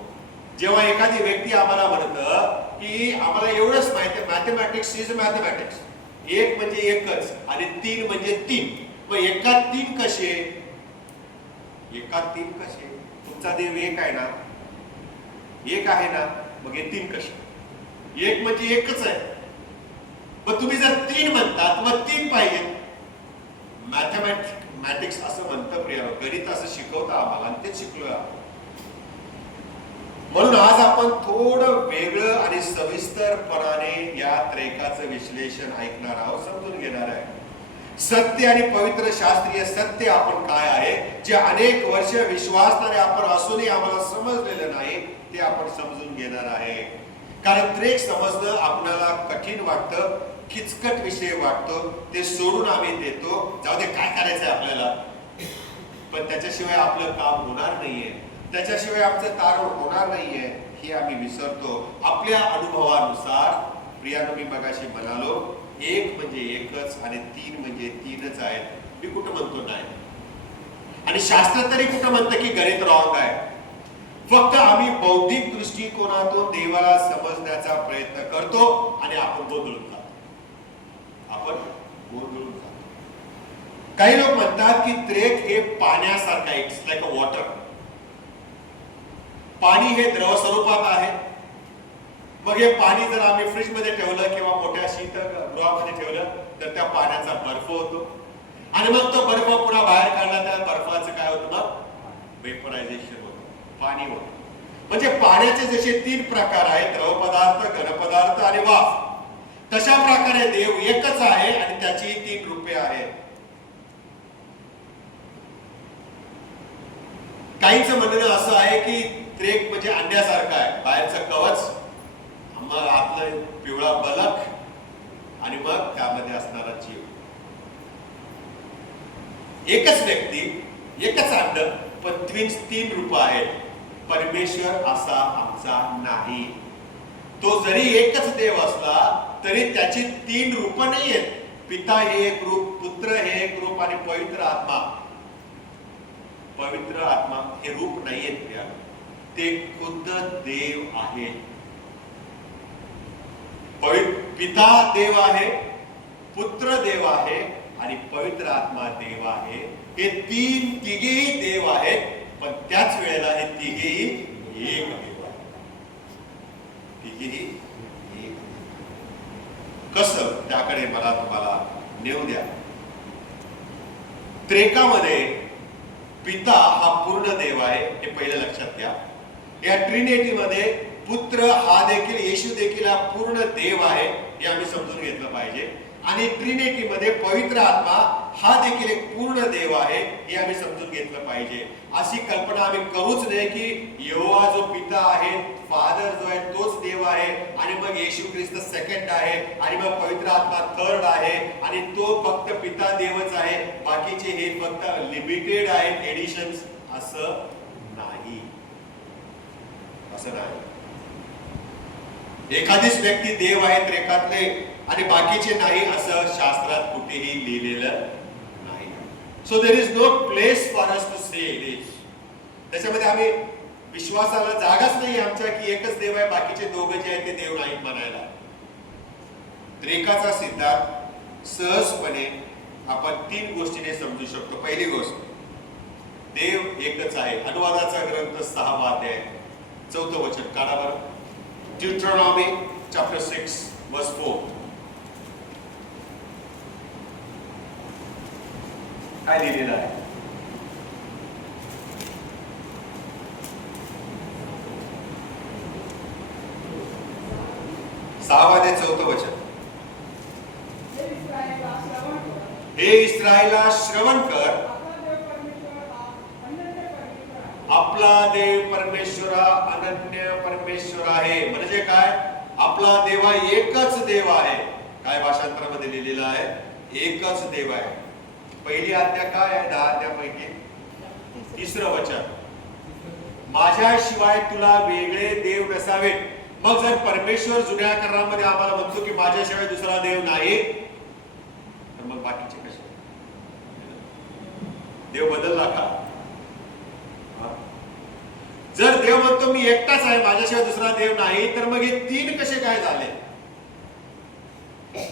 जेव्हा एखादी व्यक्ती आम्हाला म्हणतं की आम्हाला एवढंच माहिती आहे, मॅथमॅटिक्स इज मॅथमॅटिक्स, 1 म्हणजे 1च आणि 3 म्हणजे 3. मग एकात 3 कसे? एकात 3 कसे? तुमचा देव 1 आहे ना, 1 आहे ना, मग हे 3 कसे? 1 म्हणजे 1च आहे. मग तुम्ही जर 3 म्हणतात मग 3 पाहिजे. मॅथमॅटिक्स असं म्हणतं प्रियानो, गणित असं शिकवतं आम्हाला आणि तेच शिकलोय. म्हणून आज आपण थोडं वेगळं आणि सविस्तरपणाने या त्रैकाचं विश्लेषण ऐकणार आहोत, समजून घेणार आहे. सत्य आणि पवित्र शास्त्रीय सत्य आपण काय आहे, जे अनेक वर्ष विश्वासणारे आपण असूनही आम्हाला समजलेलं नाही, ते आपण समजून घेणार आहे. कारण त्रैक समजणं आपल्याला कठीण वाटतं, किचकट विषय वाटतो, ते सोडून आम्ही देतो, जाऊ दे काय करायचंय आपल्याला. पण त्याच्याशिवाय आपलं काम होणार नाहीये, त्याच्याशिवाय आमचं तारण होणार नाहीये हे आम्ही विसरतो. आपल्या अनुभवानुसार प्रियानो, मी मगाशी म्हणालो 1 म्हणजे 1च आणि 3 म्हणजे 3च आहेत. मी कुठं म्हणतो नाही, आणि शास्त्र तरी कुठं म्हणतं की गणित रॉंग आहे. फक्त आम्ही बौद्धिक दृष्टिकोनातून देवाला समजण्याचा प्रयत्न करतो आणि आपण गोंधळून जातो. काही लोक म्हणतात की त्रैक हे पाण्यासारखं आहे, इट्स लाईक अ वॉटर. पाणी हे द्रव स्वरूपात आहे. मग हे पाणी जर आम्ही फ्रीज मध्ये ठेवलं किंवा मोठ्या शीतगृहामध्ये ठेवलं तर त्या पाण्याचा बर्फ होतो, आणि मग तो बर्फ पुन्हा बाहेर काढला, त्या बर्फाचं काय होतं? मग वेपरायझेशन होतं, पाणी होतं. म्हणजे पाण्याचे जसे 3 प्रकार आहेत, द्रव पदार्थ, घन पदार्थ आणि वाफ, तशा प्रकारे देव एकच आहे आणि त्याची 3 रूपे आहेत. काहींचं म्हणणं असं आहे की त्रैक म्हणजे अंड्यासारखं आहे, बाहेरचं कवच, मग आतलं पिवळा बलक आणि मग त्यामध्ये असणारा जीव. एकच व्यक्ती, एकच अंड, पण 3 रूप आहेत. परमेश्वर असा आमचा नाही. तो जरी एकच देव असला तरी त्याची 3 रूप नाही आहेत. पिता हे एक रूप, पुत्र हे एक रूप आणि पवित्र आत्मा. पवित्र आत्मा हे रूप नाहीये, ते खुद्द देव आहे. पिता देव आहे, पुत्र देव आहे आणि पवित्र आत्मा देव आहे. हे तिघेही देव आहेत, पण त्याच वेळेला हे तिघेही एक देव आहे. तिघेही एक. कसं, त्याकडे मला तुम्हाला नेऊ द्या. त्रेकामध्ये पिता हा पूर्ण देव आहे, हे पहिले लक्षात घ्या. या ट्रिनिटीमध्ये पुत्र हा देखील, येशू देखील हा पूर्ण देव आहे, हे आम्ही समजून घेतलं पाहिजे. आणि ट्रिनिटीमध्ये पवित्र आत्मा हा देखील एक पूर्ण देव आहे, हे आम्ही समजून घेतलं पाहिजे. अशी कल्पना आम्ही करूच नाही की यहोवा जो पिता आहे, फादर जो आहे तोच देव आहे, आणि मग येशू ख्रिस्त सेकंड आहे, आणि मग पवित्र आत्मा थर्ड आहे, आणि तो फक्त पिता देवच आहे, बाकीचे हे फक्त लिमिटेड आहेत, एडिशन्स. असं नाही, असं नाही. एखादीच व्यक्ती देव आहे त्रेकातले आणि बाकीचे नाही, असं शास्त्रात कुठेही लिहिलेलं नाही. So there is no place for us to say this. त्याच्यामध्ये आम्ही विश्वासाला जागाच नाही आमच्या की एकच देव आहे, बाकीचे दोघं जे आहेत ते देव नाहीत म्हणायला. त्रेकाचा सिद्धांत सहजपणे आपण 3 गोष्टीने समजू शकतो. पहिली गोष्ट, देव एकच आहे. अनुवादाचा ग्रंथ 6वा अध्याय 4थं वचन काढा बरं. Deuteronomy chapter 6 verse 4. काय लिहिलेलं आहे? सहावा ते 4थं वचन. हे इस्रायला श्रवण कर, आपला देव परमेश्वर अनन्य परमेश्वर आहे. म्हणजे काय? आपला देव एकच देव आहे. काय भाषांतरामध्ये लिहिलेलं आहे? एकच देव आहे. पहिली आज्ञा काय आहे? 10 आज्ञापैकी 3रं वचन, माझ्याशिवाय तुला वेगळे देव नसावेत. मग जर परमेश्वर जुन्या करारामध्ये आम्हाला म्हणतो की माझ्याशिवाय दुसरा देव नाही, तर मग बाकीचे कसे? देव बदलला का? जर देव म्हणतो मी एकटाच आहे, माझ्याशिवाय दुसरा देव नाही, तर मग हे 3 कसे काय झाले?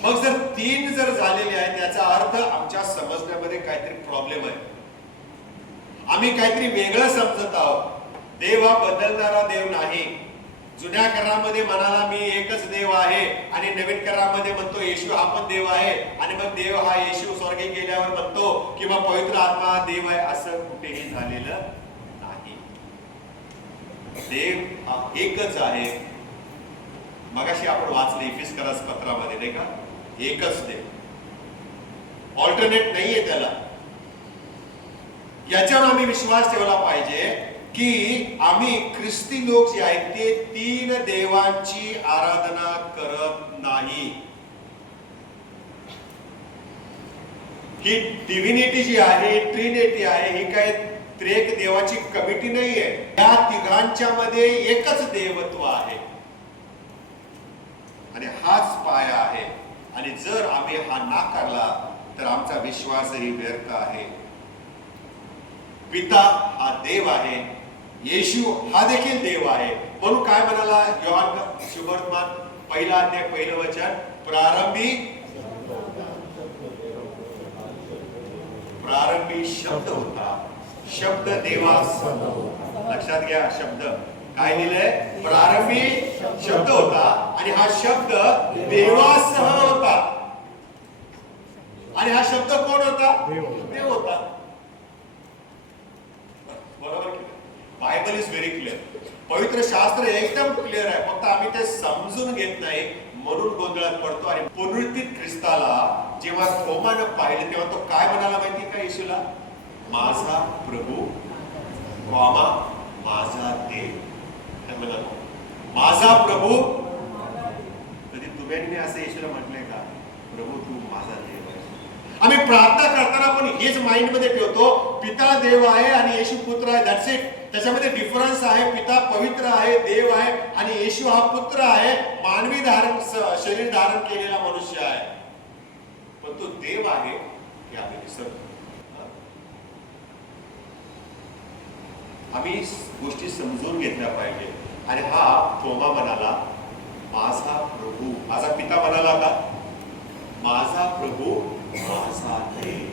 मग जर 3 जर झालेले आहेत, त्याचा अर्थ आमच्या समजण्यामध्ये काहीतरी प्रॉब्लेम आहे. आम्ही काहीतरी वेगळं समजत आहोत. देव हा बदलणारा देव नाही. जुन्या करारामध्ये म्हणाला मी एकच देव आहे, आणि नवीन करारामध्ये म्हणतो येशू हा पण देव आहे, आणि मग देव हा येशू स्वर्गी गेल्यावर म्हणतो किंवा पवित्र आत्मा देव आहे, असं कुठेही झालेलं नाही. देव हा एकच आहे. मगाशी आपण वाचले इफिसकरास पत्रामध्ये, नाही का? एकच देव, ऑल्टरनेट नाहीये त्याला. याच्यावर आम्ही विश्वास ठेवला पाहिजे की आम्ही ख्रिस्ती लोक जे आहेत ते 3 देवांची आराधना करत नाही. ही डिव्हिनिटी जी आहे, ट्रिनिटी आहे, ही काय त्रेक देवाची कमिटी नाहीये. या तिघांच्या मध्ये एकच देवत्व आहे, आणि हाच पाया आहे. आणि जर आम्ही हा नाकारला तर आमचा विश्वासही व्यर्थ आहे. पिता हा देव आहे, येशू हा देखील देव आहे. म्हणून काय म्हणाला योहान सुवर्तमान 1 अध्याय 1 वचन, प्रारंभी शब्द होता, शब्द देवास. लक्षात घ्या, शब्द काय लिहिलंय? प्रारंभी शब्द होता, आणि हा शब्द देवासह होता. आणि हा शब्द कोण होता? देव होता. बरोबर की? Bible is very clear. पवित्र शास्त्र एकदम क्लिअर आहे, फक्त आम्ही ते समजून घेत नाही म्हणून गोंधळात पडतो. आणि पुनरुत्थित ख्रिस्ताला जेव्हा थोमानं पाहिलं तेव्हा तो काय म्हणाला माहिती का येशूला? माझा प्रभू कॉमा माझा देव. माझा प्रभू. कधी तुम्ही असं येशूला म्हटलंय का? प्रभू तू माझा देव आहे. आम्ही प्रार्थना करताना पण हेच माइंड मध्ये ठेवतो, पिता देव आहे आणि येशू पुत्र आहे, दॅट्स इट. त्याच्यामध्ये डिफरन्स आहे. पिता पवित्र आहे, देव आहे, आणि येशू हा पुत्र आहे, मानवी शरीर धारण केलेला मनुष्य आहे. पण तो देव आहे हे आम्ही विसरतो. आम्ही गोष्टी समजून घेतल्या पाहिजे. आणि हा थोमा म्हणाला माझा प्रभू. माझा पिता म्हणाला का? माझा प्रभू माझा देव.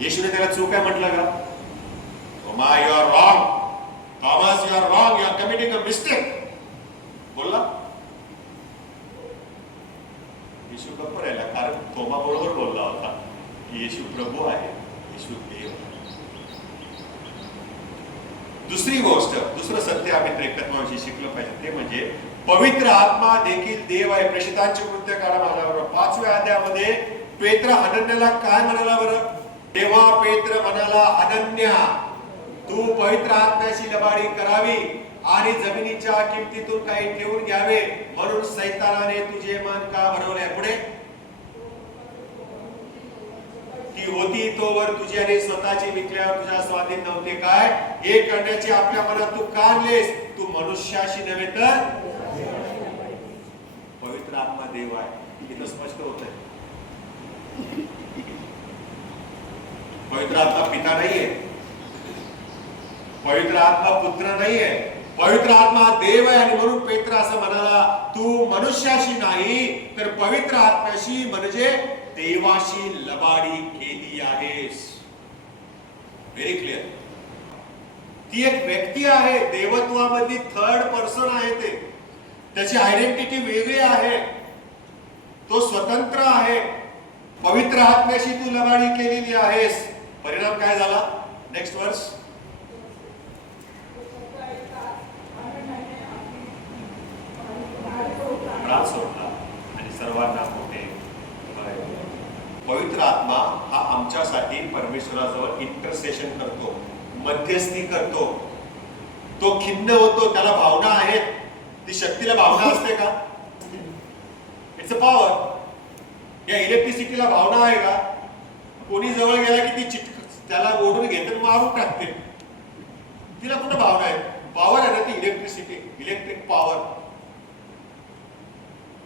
येशूने त्याला चूक आहे म्हटलं का? Toma, you are wrong. Thomas, you are wrong, you are committing a mistake बोलला? येशू गप्प राहिला, कारण थोमा बरोबर बोलला होता की येशू प्रभू आहे, येशू देव आहे. दुसरी गोष्ट, दुसरं सत्य आम्ही त्रिकत्वाविषयी शिकलं पाहिजे ते म्हणजे पवित्र आत्मा देखील देव आहे. प्रेषितांचे कृत्य काढा माझ्याबरोबर 5व्या अध्यायामध्ये पेत्र हनन्याला काय म्हणाला बरं? तेव्हा पेत्र म्हणाला, अनन्या, तू पवित्र आत्म्याची लबाडी करावी आणि जमिनीच्या किमतीतून काही ठेवून घ्यावे, म्हणून सैतानाने तुझे मन का भरवले? पुढे, ती होती तोवर तुझी आणि स्वतःची विकल्यावर तुझ्या स्वाधीन नव्हते काय? हे करण्याची आपल्या मनात तू का आणलेस? तू मनुष्याशी नव्हे तर पवित्र आत्मा देव आहे. इथं स्पष्ट होत आहे. पवित्र आत्मा पिता नाहीये, पवित्र आत्मा पुत्र नाहीये, पवित्र आत्मा देव आहे. आणि म्हणून पेत्र असं म्हणाला, तू मनुष्याशी नाही तर पवित्र आत्म्याशी म्हणजे देवाशी लबाडी केली आहेस. Very clear. ती एक व्यक्ती आहे, देवत्वामधली थर्ड पर्सन आहे. ते त्याची आयडेंटिटी वेगळी आहे, तो स्वतंत्र आहे. पवित्र आत्म्याशी तू लबाडी केलेली आहेस. परिणाम काय झाला? नेक्स्ट वर्स. सोडला आणि सर्वांना मोठे. पवित्र आत्मा हा आमच्यासाठी परमेश्वराजवळ इंटरसेशन करतो, मध्यस्थी करतो. तो खिन्न होतो, त्याला भावना आहेत. ती शक्तीला भावना असते का? It's a power. या इलेक्ट्रिसिटीला भावना आहे का? कोणी जवळ गेला की ती त्याला ओढून घेते, मारून टाकते. तिला कुठं भावना आहे? पॉवर आहे ना ती इलेक्ट्रिसिटी, इलेक्ट्रिक पॉवर.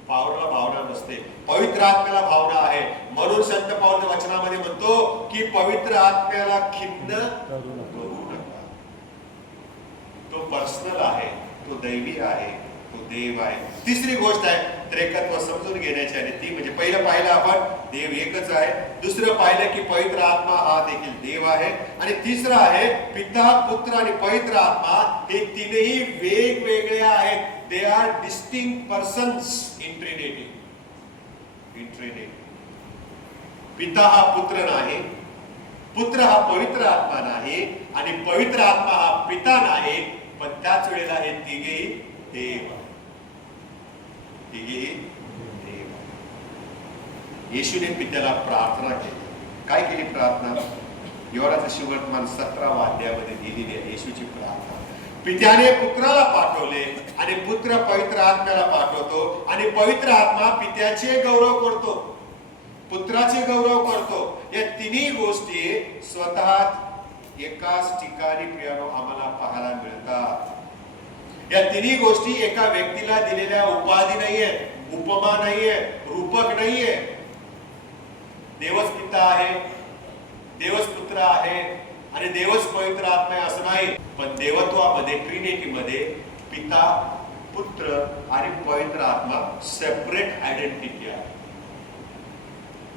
पॉवरला भावना नसते. पवित्र आत्म्याला भावना आहे. म्हणून संत पाऊल वचनामध्ये म्हणतो की पवित्र आत्म्याला खिन्न करू नका. तो पर्सनल आहे, तो दैवी आहे, तो देव आहे. तिसरी गोष्ट आहे त्रिकत्व समजून घेण्याची, आणि ती म्हणजे पहिलं पाहिलं आपण देव एकच आहे. दुसरं पाहिलं की पवित्र आत्मा हा देखील देव आहे. आणि तिसरं आहे पिता, पुत्र आणि पवित्र आत्मा हे तीनही वेगवेगळे आहेत. They are distinct persons in Trinity. In Trinity. पिता हा पुत्र नाही, पुत्र हा पवित्र आत्मा नाही, आणि पवित्र आत्मा हा पिता नाही, पण त्याच वेळेला हे तिघेही देव. तिघेही देव. येशूने पित्याला प्रार्थना केली. काय केली प्रार्थना? योहानाचा सुवर्तमान 17व्या अध्यायामध्ये दिलेली आहे येशूची प्रार्थना. पित्याने पुत्राला पाठवले आणि पुत्र पवित्र आत्म्याला पाठवतो, आणि पवित्र आत्मा पित्याचे गौरव करतो, पुत्राचे गौरव करतो. या तिन्ही गोष्टी स्वतः एकाच ठिकाणी प्रियानो आम्हाला पाहायला मिळतात. या तिन्ही गोष्टी एका व्यक्तीला दिलेल्या उपाधी नाहीये, उपमा नाहीये, रूपक नाहीये. देवच पिता आहे, देवच पुत्र आहे आणि देवच पवित्र आत्मा आहे असं नाही. पण देवत्वामध्ये, ट्रिनिटीमध्ये पिता, पुत्र आणि पवित्र आत्मा सेपरेट आयडेंटिटी आहे.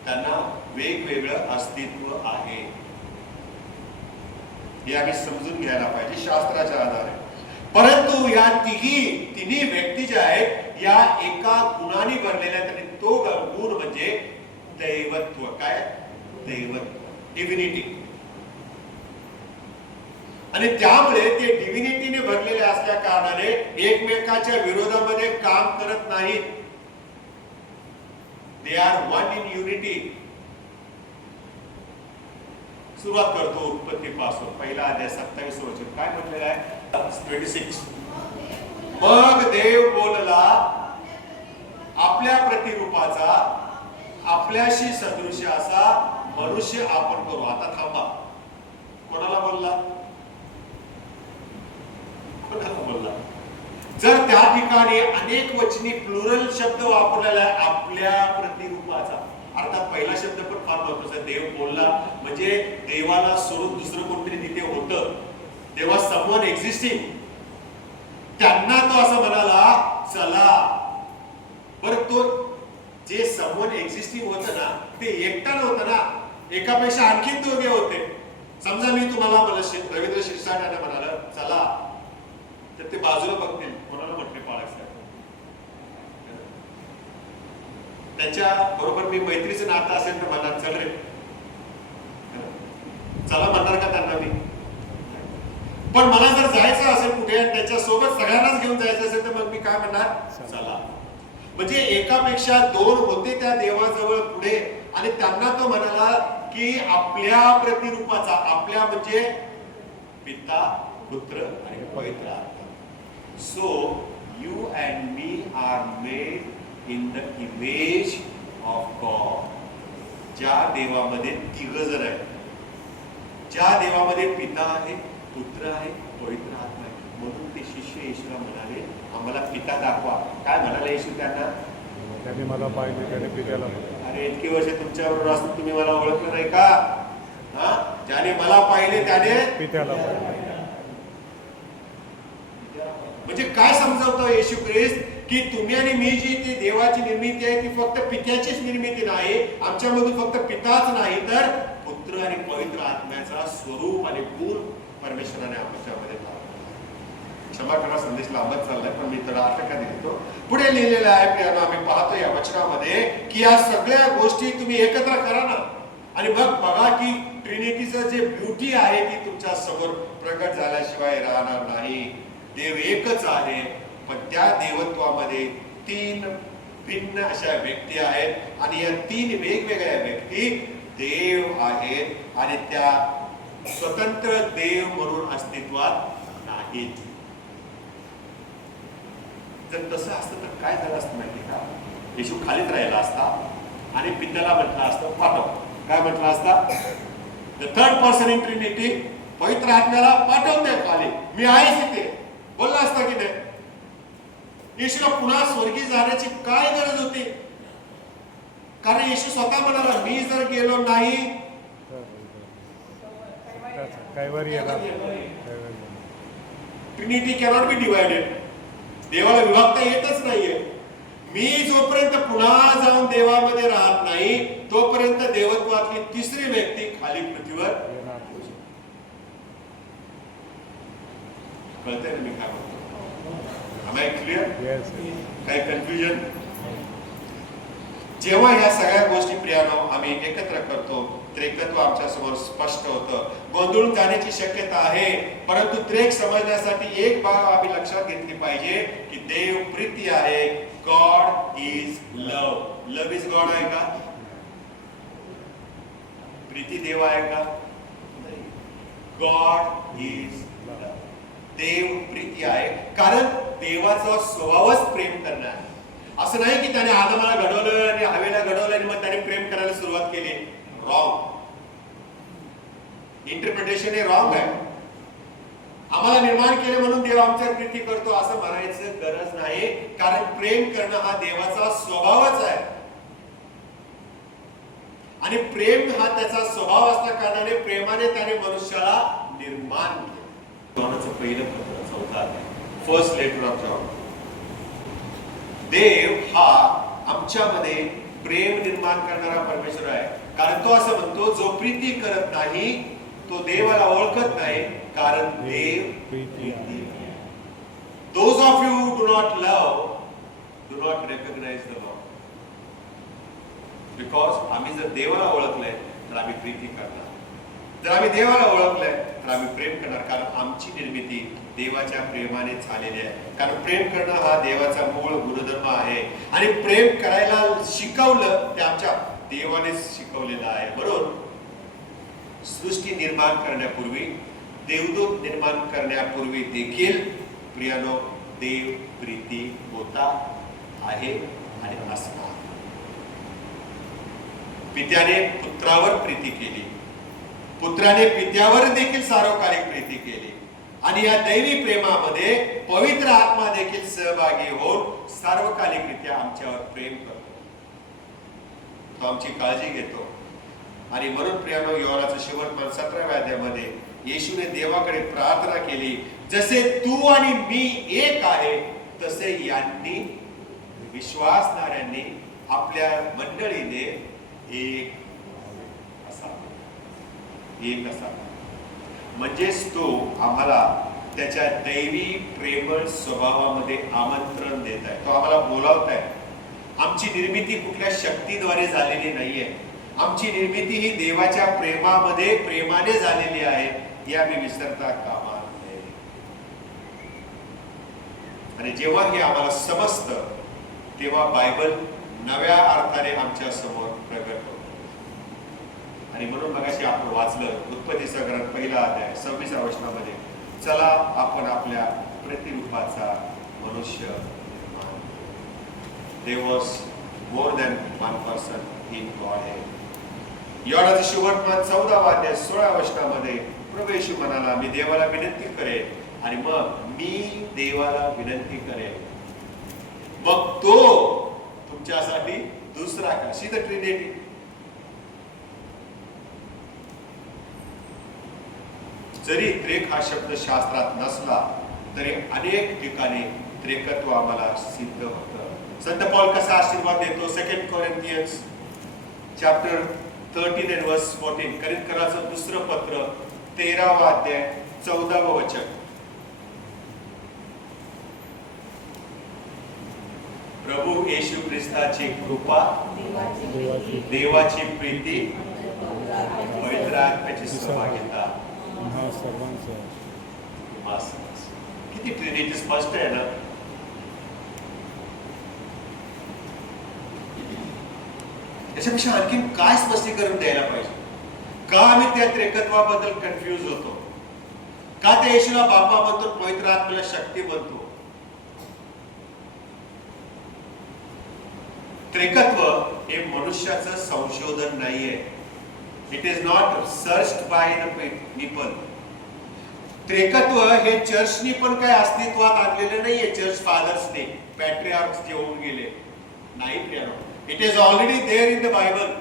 त्यांना वेगवेगळं अस्तित्व आहे. हे आम्ही समजून घ्यायला पाहिजे शास्त्राच्या आधारे. परंतु या तिन्ही व्यक्ती ज्या आहेत या एका गुणाने भरलेल्या आहेत, आणि तो गुण म्हणजे दैवत्व. काय? दैवत्व, डिव्हिनिटी. आणि त्यामुळे ते डिव्हिनिटीने भरलेले असल्या कारणाने एकमेकाच्या विरोधामध्ये काम करत नाहीत. They are one in unity. सुरुवात करतो उत्पत्तीपासून. पहिला अध्याय 27 वचन काय म्हटलेलं आहे? 26. मग देव बोलला, आपल्या प्रतिरूपाचा, आपल्याशी सदृश असा मनुष्य आपण करू. आता थांबा, कोणाला बोलला? कोणाला बोलला? जर त्या ठिकाणी अनेक वचनी प्लुरल शब्द वापरलेला आहे, आपल्या प्रतिरूपाचा, अर्थात पहिला शब्द पण फार महत्वाचा. देव बोलला म्हणजे देवाला सोडून दुसरं कोणतरी तिथे होतं. देवा समवन एक्झिस्टिंग. त्यांना तो असं म्हणाला, चला. बरं, तो जे समोर एक्झिस्टिंग होतं ना ते एकटं नव्हतं ना, एकापेक्षा आणखीन दोघे होते. समजा मी तुम्हाला रवींद्र शिरसाट यांना म्हणाल चला, तर ते बाजूला बघतील, कोणाला म्हटले बाळासाहेब, त्याच्या बरोबर मी मैत्रीचं नातं असेल तर म्हणणार चल रे, चला म्हणणार का त्यांना मी? पण मला जर जायचं असेल कुठे त्याच्या सोबत सगळ्यांनाच घेऊन जायचं असेल तर मग मी काय म्हणणार, चला. म्हणजे एकापेक्षा दोन होते त्या देवाजवळ पुढे, आणि त्यांना तो म्हणाला की आपल्या प्रतिरूपाचा, आपल्या म्हणजे पिता, पुत्र आणि पवित्र आत्मा. So you and me are made in the image of God. ज्या देवामध्ये तिघ जण आहेत, ज्या देवामध्ये पिता आहे, पुत्र आहे, पवित्र आत्मा आहे. म्हणून ते शिष्य येशूला म्हणाले आम्हाला पिता दाखवा. काय म्हणाले येशू त्यांना? त्याने मला पाहिजे, त्याने पित्याला पाहिजे. अरे इतकी वर्ष तुमच्याबरोबर असून तुम्ही मला ओळखलं नाही का? हा, ज्याने मला पाहिले त्याने पित्याला पाहिजे. म्हणजे काय समजावतो येशू ख्रिस्त की तुम्ही आणि मी जी ती देवाची निर्मिती आहे ती फक्त पित्याचीच निर्मिती नाही, आमच्यामधून फक्त पिताच नाही तर पुत्र आणि पवित्र आत्म्याचा स्वरूप आणि गुण परमेश्वराने आमच्यामध्ये लावला. क्षमा करा, संदेश लांबत चाललाय पण मी थोडा आटका देतो. पुढे लिहिलेलं आहे प्रियानो, आम्ही पाहतो या वचनामध्ये की या सगळ्या गोष्टी तुम्ही एकत्र करा ना, आणि मग बघा की ट्रिनिटीचं जे ब्युटी आहे ती तुमच्या समोर प्रकट झाल्याशिवाय राहणार नाही. देव एकच आहे, पण त्या देवत्वामध्ये तीन भिन्न अशा व्यक्ती आहेत, आणि या तीन वेगवेगळ्या व्यक्ती देव आहेत, आणि त्या स्वतंत्र देव म्हणून अस्तित्वात नाहीत. जर तसं असतं तर काय झालं असतं माहिती का? येशू खालीच राहिला असता आणि पित्याला म्हटलं असतं पाठव. काय म्हटलं असता? The third person in Trinity, पवित्र आत्म्याला पाठवून द्या खाली, मी आहेच इथे, बोलला असता की नाही? येशूला पुन्हा स्वर्गी जाण्याची काय गरज होती? कारण येशू स्वतः म्हणाला मी जर गेलो नाही कैवारी येणार. Trinity cannot be divided. देवाला विभागता येतच नाहीये. मी जोपर्यंत पुन्हा जाऊन देवामध्ये राहत नाही तोपर्यंत देवत्वातली तिसरी व्यक्ती खाली पृथ्वीवर येणार. कळतंय ना मी काय म्हणतो? Am I clear? Yes. काही कन्फ्युजन? जेव्हा ह्या सगळ्या गोष्टी प्रियानो आम्ही एकत्र करतो, त्रेकत्व आमच्या समोर स्पष्ट होतं. गोंधळून जाण्याची शक्यता आहे, परंतु त्रेक समजण्यासाठी एक बाब आम्ही लक्षात घेतली पाहिजे की देव प्रीती आहे. God is love. Love is God आहे का? प्रीती देव आहे का? गॉड इज लव. देव प्रीती आहे, कारण देवाचा स्वभावच प्रेम करणं आहे. असं नाही की त्याने आदमाला घडवलं आणि हवेला घडवलं आणि मग त्याने प्रेम करायला सुरुवात केली. रॉंग इंटरप्रिटेशन, हे रॉंग आहे. आम्हाला निर्माण केले म्हणून देव आमच्यावर प्रीती करतो असं म्हणायचं गरज नाही, कारण प्रेम करणं हा देवाचा स्वभावच आहे, आणि प्रेम हा त्याचा स्वभाव असल्या कारणाने प्रेमाने त्याने मनुष्याला निर्माण केले. जॉनचं पहिलं पत्र 4 फर्स्ट लेटर ऑफ जॉन. देव हा आमच्यामध्ये प्रेम निर्माण करणारा परमेश्वर आहे, कारण तो असं म्हणतो जो प्रीती करत नाही तो देवाला ओळखत नाही, कारण देव प्रीती आहे. Those of you who do not love do not recognize the love. Because आम्ही जर देवाला ओळखलंय तर आम्ही प्रीती करणार, जर आम्ही देवाला ओळखलंय तर आम्ही प्रेम करणार, कारण आमची निर्मिती देवाच्या प्रेमाने झालेली आहे. कारण प्रेम करणं हा देवाचा मूळ गुणधर्म आहे, आणि प्रेम करायला शिकवलं ते आमच्या देवानेच शिकवलेलं आहे. बरोबर, सृष्टी निर्माण करण्यापूर्वी, देवदूत निर्माण करण्यापूर्वी देखील प्रियानो देव प्रीती होता, आहे आणि असणार. पित्याने पुत्रावर प्रीती केली, पुत्राने पित्यावर देखील सार्वकालिक प्रीती केली, आणि या दैवी प्रेमामध्ये पवित्र आत्मा देखील सहभागी होऊन सार्वकालिकरित्या आमच्यावर प्रेम करतो, तो आमची काळजी घेतो. आणि म्हणून प्रियानो योहानाचं शेवटमान 17व्या अध्यायामध्ये येशूने देवाकडे प्रार्थना केली, जसे तू आणि मी एक आहे तसे यांनी विश्वासणाऱ्यांनी आपल्या मंडळीने एक असा म्हणजेच तो आम्हाला त्याच्या दैवी प्रेमळ स्वभावामध्ये आमंत्रण देत आहे, तो आम्हाला बोलावत आहे. आमची निर्मिती कुठल्या शक्तीद्वारे झालेली नाहीये. आमची निर्मिती ही देवाच्या प्रेमामध्ये प्रेमाने झालेली आहे, या मी विसरता कामा नये. आणि जेव्हा हे आम्हाला समजतं तेव्हा बायबल नव्या अर्थाने आमच्या समोर प्रगट होतो. आणि म्हणून मगाशी आपण वाचलं उत्पत्तीचा ग्रंथ पहिला अध्याय 26व्या वचनामध्ये, चला आपण आपल्या प्रतिरूपाचा मनुष्य निर्माण. There was more than one person in Godhead. योहानाचे सुवर्तमान 14वा अध्याय 16व्या वचनामध्ये प्रभू येशू म्हणाला, मी देवाला विनंती करेन आणि मग मी देवाला विनंती करेन, मग तो तुमच्यासाठी दुसरा का. See the Trinity. जरी त्रेक हा शब्द शास्त्रात नसला तरी अनेक ठिकाणी त्रेकत्व आम्हाला सिद्ध होतं. संत पौल कसा आशीर्वाद देतो. 2 Corinthians chapter 13 and verse 14. करिंथकराचं दुसरं पत्र 13वा अध्याय 14वं वचन. प्रभू येशू ख्रिस्ताची कृपा, देवाची प्रीती, पवित्र आत्म्याची सहभागिता सर्वांचं. किती ट्रिनिटी स्पष्ट आहे ना. याच्यापेक्षा आणखीन काय स्पष्टीकरण द्यायला पाहिजे. का आम्ही त्या त्रेकत्वाबद्दल कन्फ्युज होतो, का त्या येशूला बापा म्हणतो, पवित्र आत्म्याला शक्ती म्हणतो. त्रेकत्व हे मनुष्याचं संशोधन नाहीये. It is not searched by the people. त्रेकत्व हे चर्चनी पण काय अस्तित्वात आणलेले नाहीये. चर्च फादर्सने, पॅट्रिआर्क्स जे होऊन गेले नाही प्रियानो. It is already there in the Bible.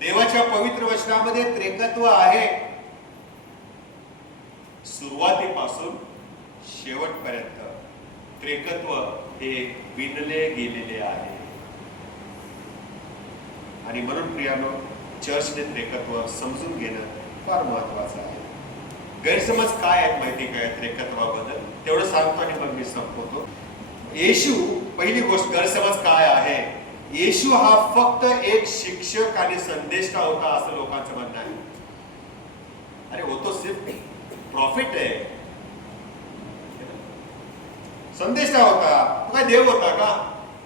देवाच्या पवित्र वचनामध्ये त्रेकत्व आहे. सुरुवातीपासून शेवटपर्यंत त्रेकत्व हे विणले गेलेले आहे. आणि म्हणून प्रियानो, चर्चने त्रेकत्व समजून घेणं फार महत्वाचं आहे. गैरसमज काय आहेत माहिती काय त्रेकत्वाबद्दल, तेवढं सांगतो आणि मग मी संपवतो. येशू, पहिली गोष्ट गैरसमज काय आहे. येशू हा फक्त एक शिक्षक आणि संदेष्टा होता असं लोकांचं म्हणणं आहे. अरे वो तो सिर्फ प्रॉफिट आहे, संदेष्टा होता. तो काय देव होता का?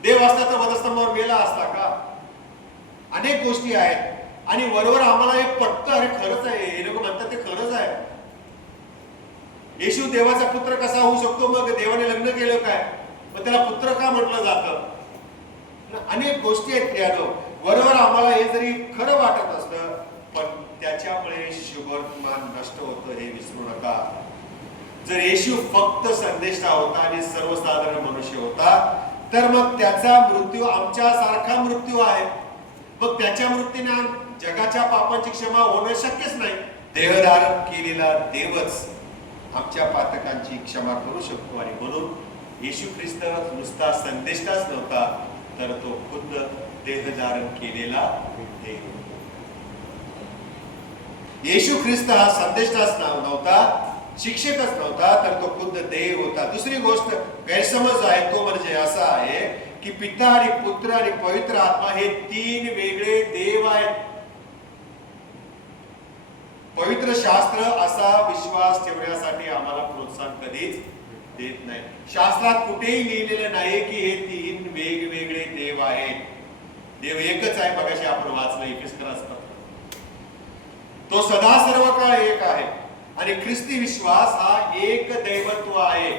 देव असता तर वधस्तंभावर मेला असता का? अनेक गोष्टी आहेत. आणि वरवर आम्हाला हे पटतं, अरे खरंच आहे, हे लोक म्हणतात ते खरंच आहे. येशू देवाचा पुत्र कसा होऊ शकतो? मग देवाने लग्न केलं काय? मग त्याला पुत्र का म्हटलं जातं? अनेक गोष्टी आहेत प्रियानो. वरवर आम्हाला हे जरी खरं वाटत असतं, पण त्याच्यामुळे शुभवर्तमान नष्ट होतं हे विसरू नका. जर येशू फक्त संदेष्टा होता आणि सर्वसाधारण मनुष्य होता, तर मग त्याचा मृत्यू आमच्यासारखा मृत्यू आहे. मग त्याच्या मृत्यूने जगाच्या पापांची क्षमा होणं शक्यच नाही. देहधारण केलेला देवच आमच्या पातकांची क्षमा करू शकतो. आणि म्हणून येशू ख्रिस्त नुसता संदेष्टाच नव्हता, तर तो खुद्द देहधारण केलेला देव. येशू ख्रिस्त हा संदेष्टाच नव्हता, शिक्षकच नव्हता, तर तो खुद्द देव होता. दुसरी गोष्ट गैरसमज आहे तो म्हणजे असा आहे की पिता आणि पुत्र आणि पवित्र आत्मा हे तीन वेगळे देव आहेत. पवित्र शास्त्र असा विश्वास ठेवण्यासाठी आम्हाला प्रोत्साहन कधीच देत नाही. शास्त्रात कुठेही लिहिलेलं नाही की हे तीन वेगवेगळे देव आहेत. देव एकच आहे. मगाशी आपण वाचलं इफिसकरास पत्र, तो सदा सर्व काळ एक आहे. आणि ख्रिस्ती विश्वास हा एक दैवत्व आहे.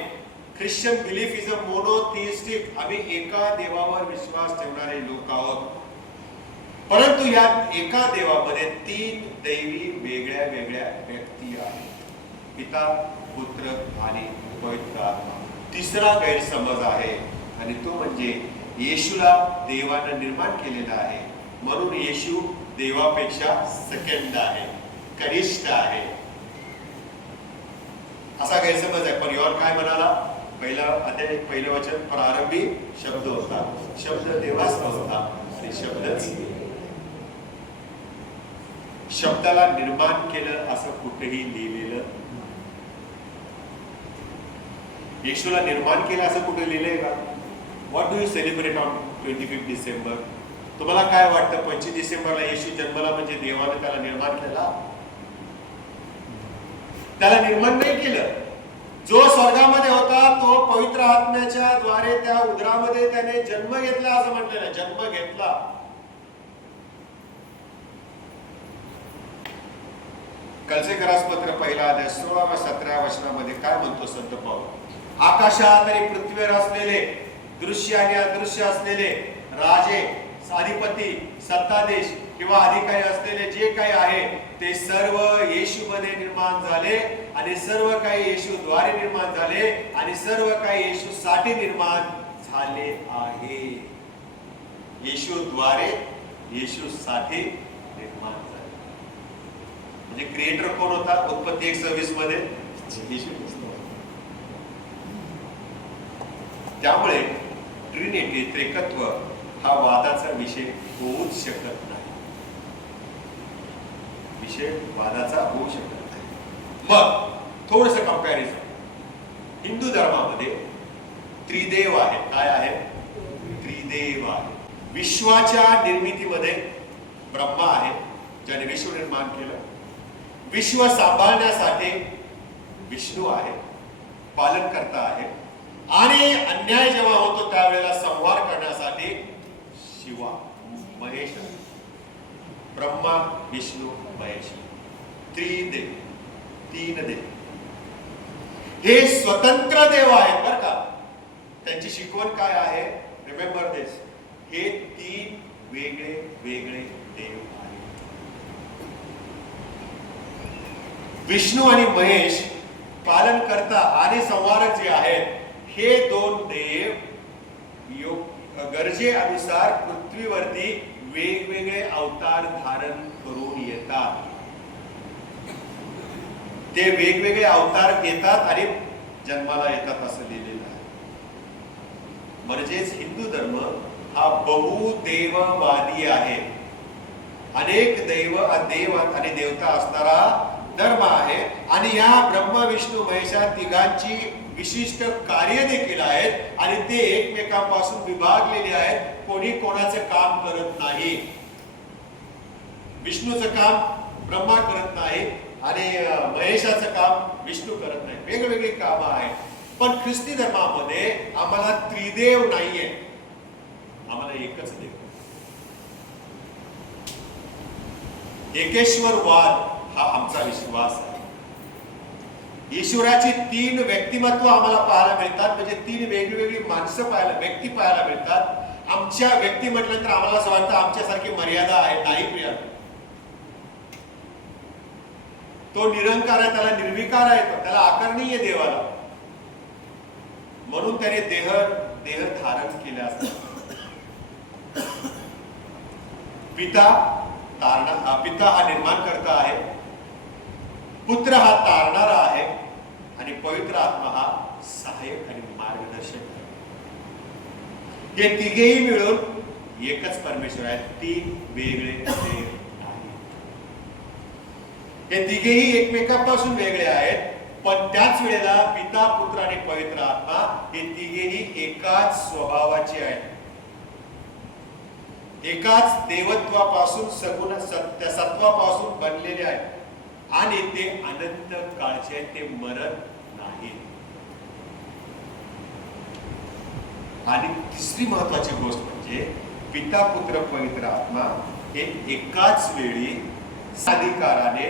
Christian belief is a monotheistic. आम्ही एका देवावर विश्वास ठेवणारे लोक आहोत. परंतु या एका देवामध्ये तीन दैवी वेगळ्या वेगळ्या व्यक्ती आहेत, पिता, पुत्र आणि पवित्र आत्मा. तिसरा गैरसमज आहे आणि तो म्हणजे येशूला देवाने निर्माण केलेला आहे, म्हणून येशू देवापेक्षा सेकंड आहे, कनिष्ठ आहे, असा गैरसमज आहे. पण योहान काय म्हणाला? पहिलं वचन प्रारंभी शब्द होता, शब्द देवाच होता ते शब्दच. शब्दाला निर्माण केलं असं कुठेही लिहिलेलं. येशूला निर्माण केलं असं कुठे लिहिलंय का? What do you celebrate on 25 December? तुम्हाला काय वाटतं 25 डिसेंबरला येशू जन्मला म्हणजे देवाने त्याला निर्माण केला? त्याला निर्माण नाही केलं. जो स्वर्गामध्ये होता तो पवित्र आत्म्याच्या द्वारे त्या उदरामध्ये त्याने जन्म घेतला असं म्हटलेलं. जन्म घेतला. कलसेकरास पत्र पहिला अध्याय 16 व 17 वचनामध्ये काय म्हणतो संत पाऊल? आकाशात आणि पृथ्वीवर असलेले दृश्य आणि अदृश्य असलेले राजे, अधिपती, सत्ताधीश किंवा अधिकारी असलेले जे काही आहे ते सर्व येशूमध्ये निर्माण झाले आणि सर्व काही येशूद्वारे निर्माण झाले आणि सर्व काही येशूसाठी निर्माण झाले आहे. येशूद्वारे येशूसाठी निर्माण झाले. म्हणजे क्रिएटर कोण होता? उत्पत्ती 1:26 मध्ये येशू ख्रिस्त. त्यामुळे ट्रिनिटी, त्रिकत्व हा वादाचा विषय होऊच शकत नाही. विषय वादाचा होऊ शकत नाही. मग थोडस कंपॅरिझन. हिंदू धर्मामध्ये त्रिदेव आहे. काय आहे? त्रिदेव आहे. विश्वाच्या निर्मितीमध्ये ब्रह्मा आहे, ज्याने विश्व निर्माण केलं. विश्व सांभाळण्यासाठी विष्णू आहे, पालनकर्ता आहे. आणि अन्याय जेव्हा होतो त्यावेळेला संहार करण्यासाठी शिवा, महेश. ब्रह्मा, विष्णू, महेश, त्रिदेव, तीन देव. हे स्वतंत्र देव आहेत बरं का. त्यांची शिकवण काय आहे? रिमेंबर दिस. हे तीन वेगळे वेगळे देव आहेत. विष्णू आणि महेश पालनकर्ता आणि संहारक जे आहेत, हे दोन देव गरजेनुसार पृथ्वीवरती वेगवेगळे अवतार धारण करून येतात. ते वेगवेगळे अवतार घेतात आणि जन्माला येतात असं लिहिलेलं आहे. म्हणजेच हिंदू धर्म हा बहुदेववादी आहे. अनेक देव आणि देवता असणारा धर्म आहे. आणि या ब्रह्म, विष्णू, महेशा तिघांची विशिष्ट कार्य देखील आहेत आणि ते एकमेकांपासून विभागलेले आहेत. कोणी कोणाचं काम करत नाही. विष्णूचं काम ब्रह्मा करत नाही आणि महेशाचं काम विष्णू करत नाही. वेगवेगळी कामं आहेत. पण ख्रिस्ती धर्मामध्ये आम्हाला त्रिदेव नाहीये, आम्हाला एकच देव. एकेश्वरवाद हा आमचा विश्वास आहे. ईश्वराची तीन व्यक्तिमत्व आम्हाला पाहायला मिळतात. म्हणजे तीन वेगवेगळी माणसं व्यक्ती पाहायला मिळतात. आमच्या व्यक्ती म्हटलं तर आम्हाला असं वाटतं आमच्यासारखी मर्यादा आहे. नाही प्रिया, तो निरंकार आहे, त्याला निर्विकार आहे, त्याला आकार नाहीये देवाला. म्हणून त्याने देह धारण केले असतात. पिता हा निर्माण करता आहे, पुत्र हा तारणारा आहे आणि पवित्र आत्मा हा सहाय्यक आणि मार्गदर्शक आहे. हे तिघेही मिळून एकच परमेश्वर आहेत. तीन वेगळे देव आहेत. हे तिघेही एकमेकांपासून वेगळे आहेत. पण त्याच वेळेला पिता, पुत्र आणि पवित्र आत्मा हे तिघेही एकाच स्वभावाचे आहेत. एकाच देवत्वापासून सगुण सत्वापासून बनलेले आहेत आणि ते अनंत काळचे आहेत. ते मरत नाही. आणि तिसरी महत्वाची गोष्ट म्हणजे पिता, पुत्र, पवित्र आत्मा हे एकाच वेळी अधिकाराने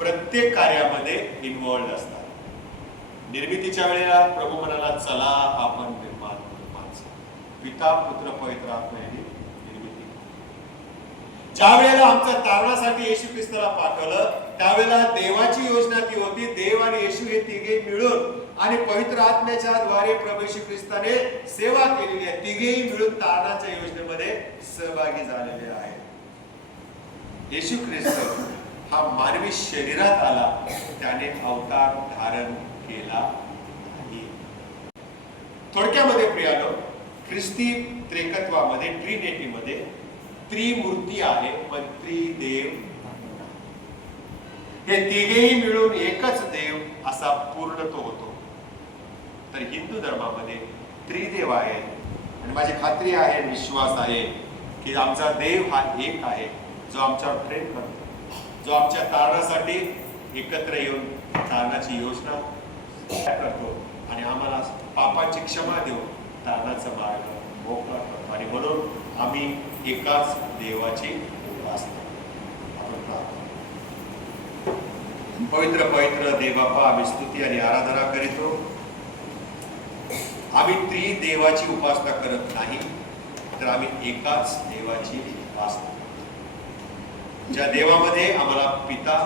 प्रत्येक कार्यामध्ये इन्व्हॉल्ड असतात. निर्मितीच्या वेळेला प्रभू म्हणाला, चला आपण निर्माण करू माणसं. पिता, पुत्र, पवित्र आत्मा यांनी निर्मिती. ज्या वेळेला आमच्या तारणासाठी येशू ख्रिस्ताला पाठवलं त्यावेळेला देवाची योजना ती होती. देव आणि येशू हे तिघे मिळून आणि पवित्र आत्म्याच्या द्वारे प्रभू येशू ख्रिस्ताने सेवा केलेली आहे. तिघेही मिळून तारणाच्या योजनेमध्ये सहभागी झालेले आहेत. येशू ख्रिस्त हा मानवी शरीरात आला, त्याने अवतार धारण केला नाही. थोडक्यामध्ये प्रियानो, ख्रिस्ती त्रिकत्वामध्ये, ट्रिनिटीमध्ये त्रिमूर्ती आहे पण त्रिदेव हे तिघेही मिळून एकच देव असा पूर्ण तो होतो. तर हिंदू धर्मामध्ये त्रिदेव आहे आणि माझी खात्री आहे, विश्वास आहे की आमचा देव हा एक आहे, जो आमच्यावर प्रेम करतो, जो आमच्या तारणासाठी एकत्र येऊन तारणाची योजना करतो आणि आम्हाला पापाची क्षमा देऊन तारणाचा मार्ग मोकळा करतो. आणि म्हणून आम्ही एकाच देवाची उपासना. आपण प्रार्थना. पवित्र पवित्र देवबापा, आम्ही स्तुती आणि आराधना करीतो. आम्ही त्रिदेवाची उपासना करत नाही, तर आम्ही एकाच देवाची उपासना करतो. ज्या देवामध्ये आम्हाला पिता,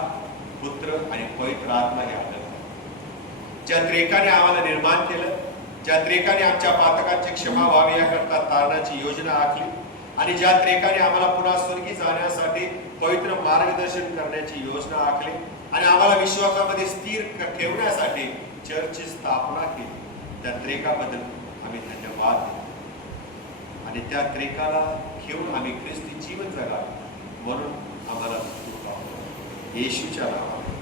पुत्र आणि पवित्र आत्मा हे आढळतात, ज्या त्रेकाने आम्हाला निर्माण केलं, ज्या त्रेकाने आमच्या पातकांची क्षमा व्हावी याकरता तारणाची योजना आखली आणि ज्या त्रेकाने आम्हाला पुन्हा स्वर्गी जाण्यासाठी पवित्र मार्गदर्शन करण्याची योजना आखली आणि आम्हाला विश्वासामध्ये स्थिर ठेवण्यासाठी चर्चची स्थापना केली, त्या त्रेकाबद्दल आम्ही धन्यवाद देतो. आणि त्या त्रेकाला घेऊन आम्ही ख्रिस्ती जीवन जगावे म्हणून आम्हाला येशूच्या नावाने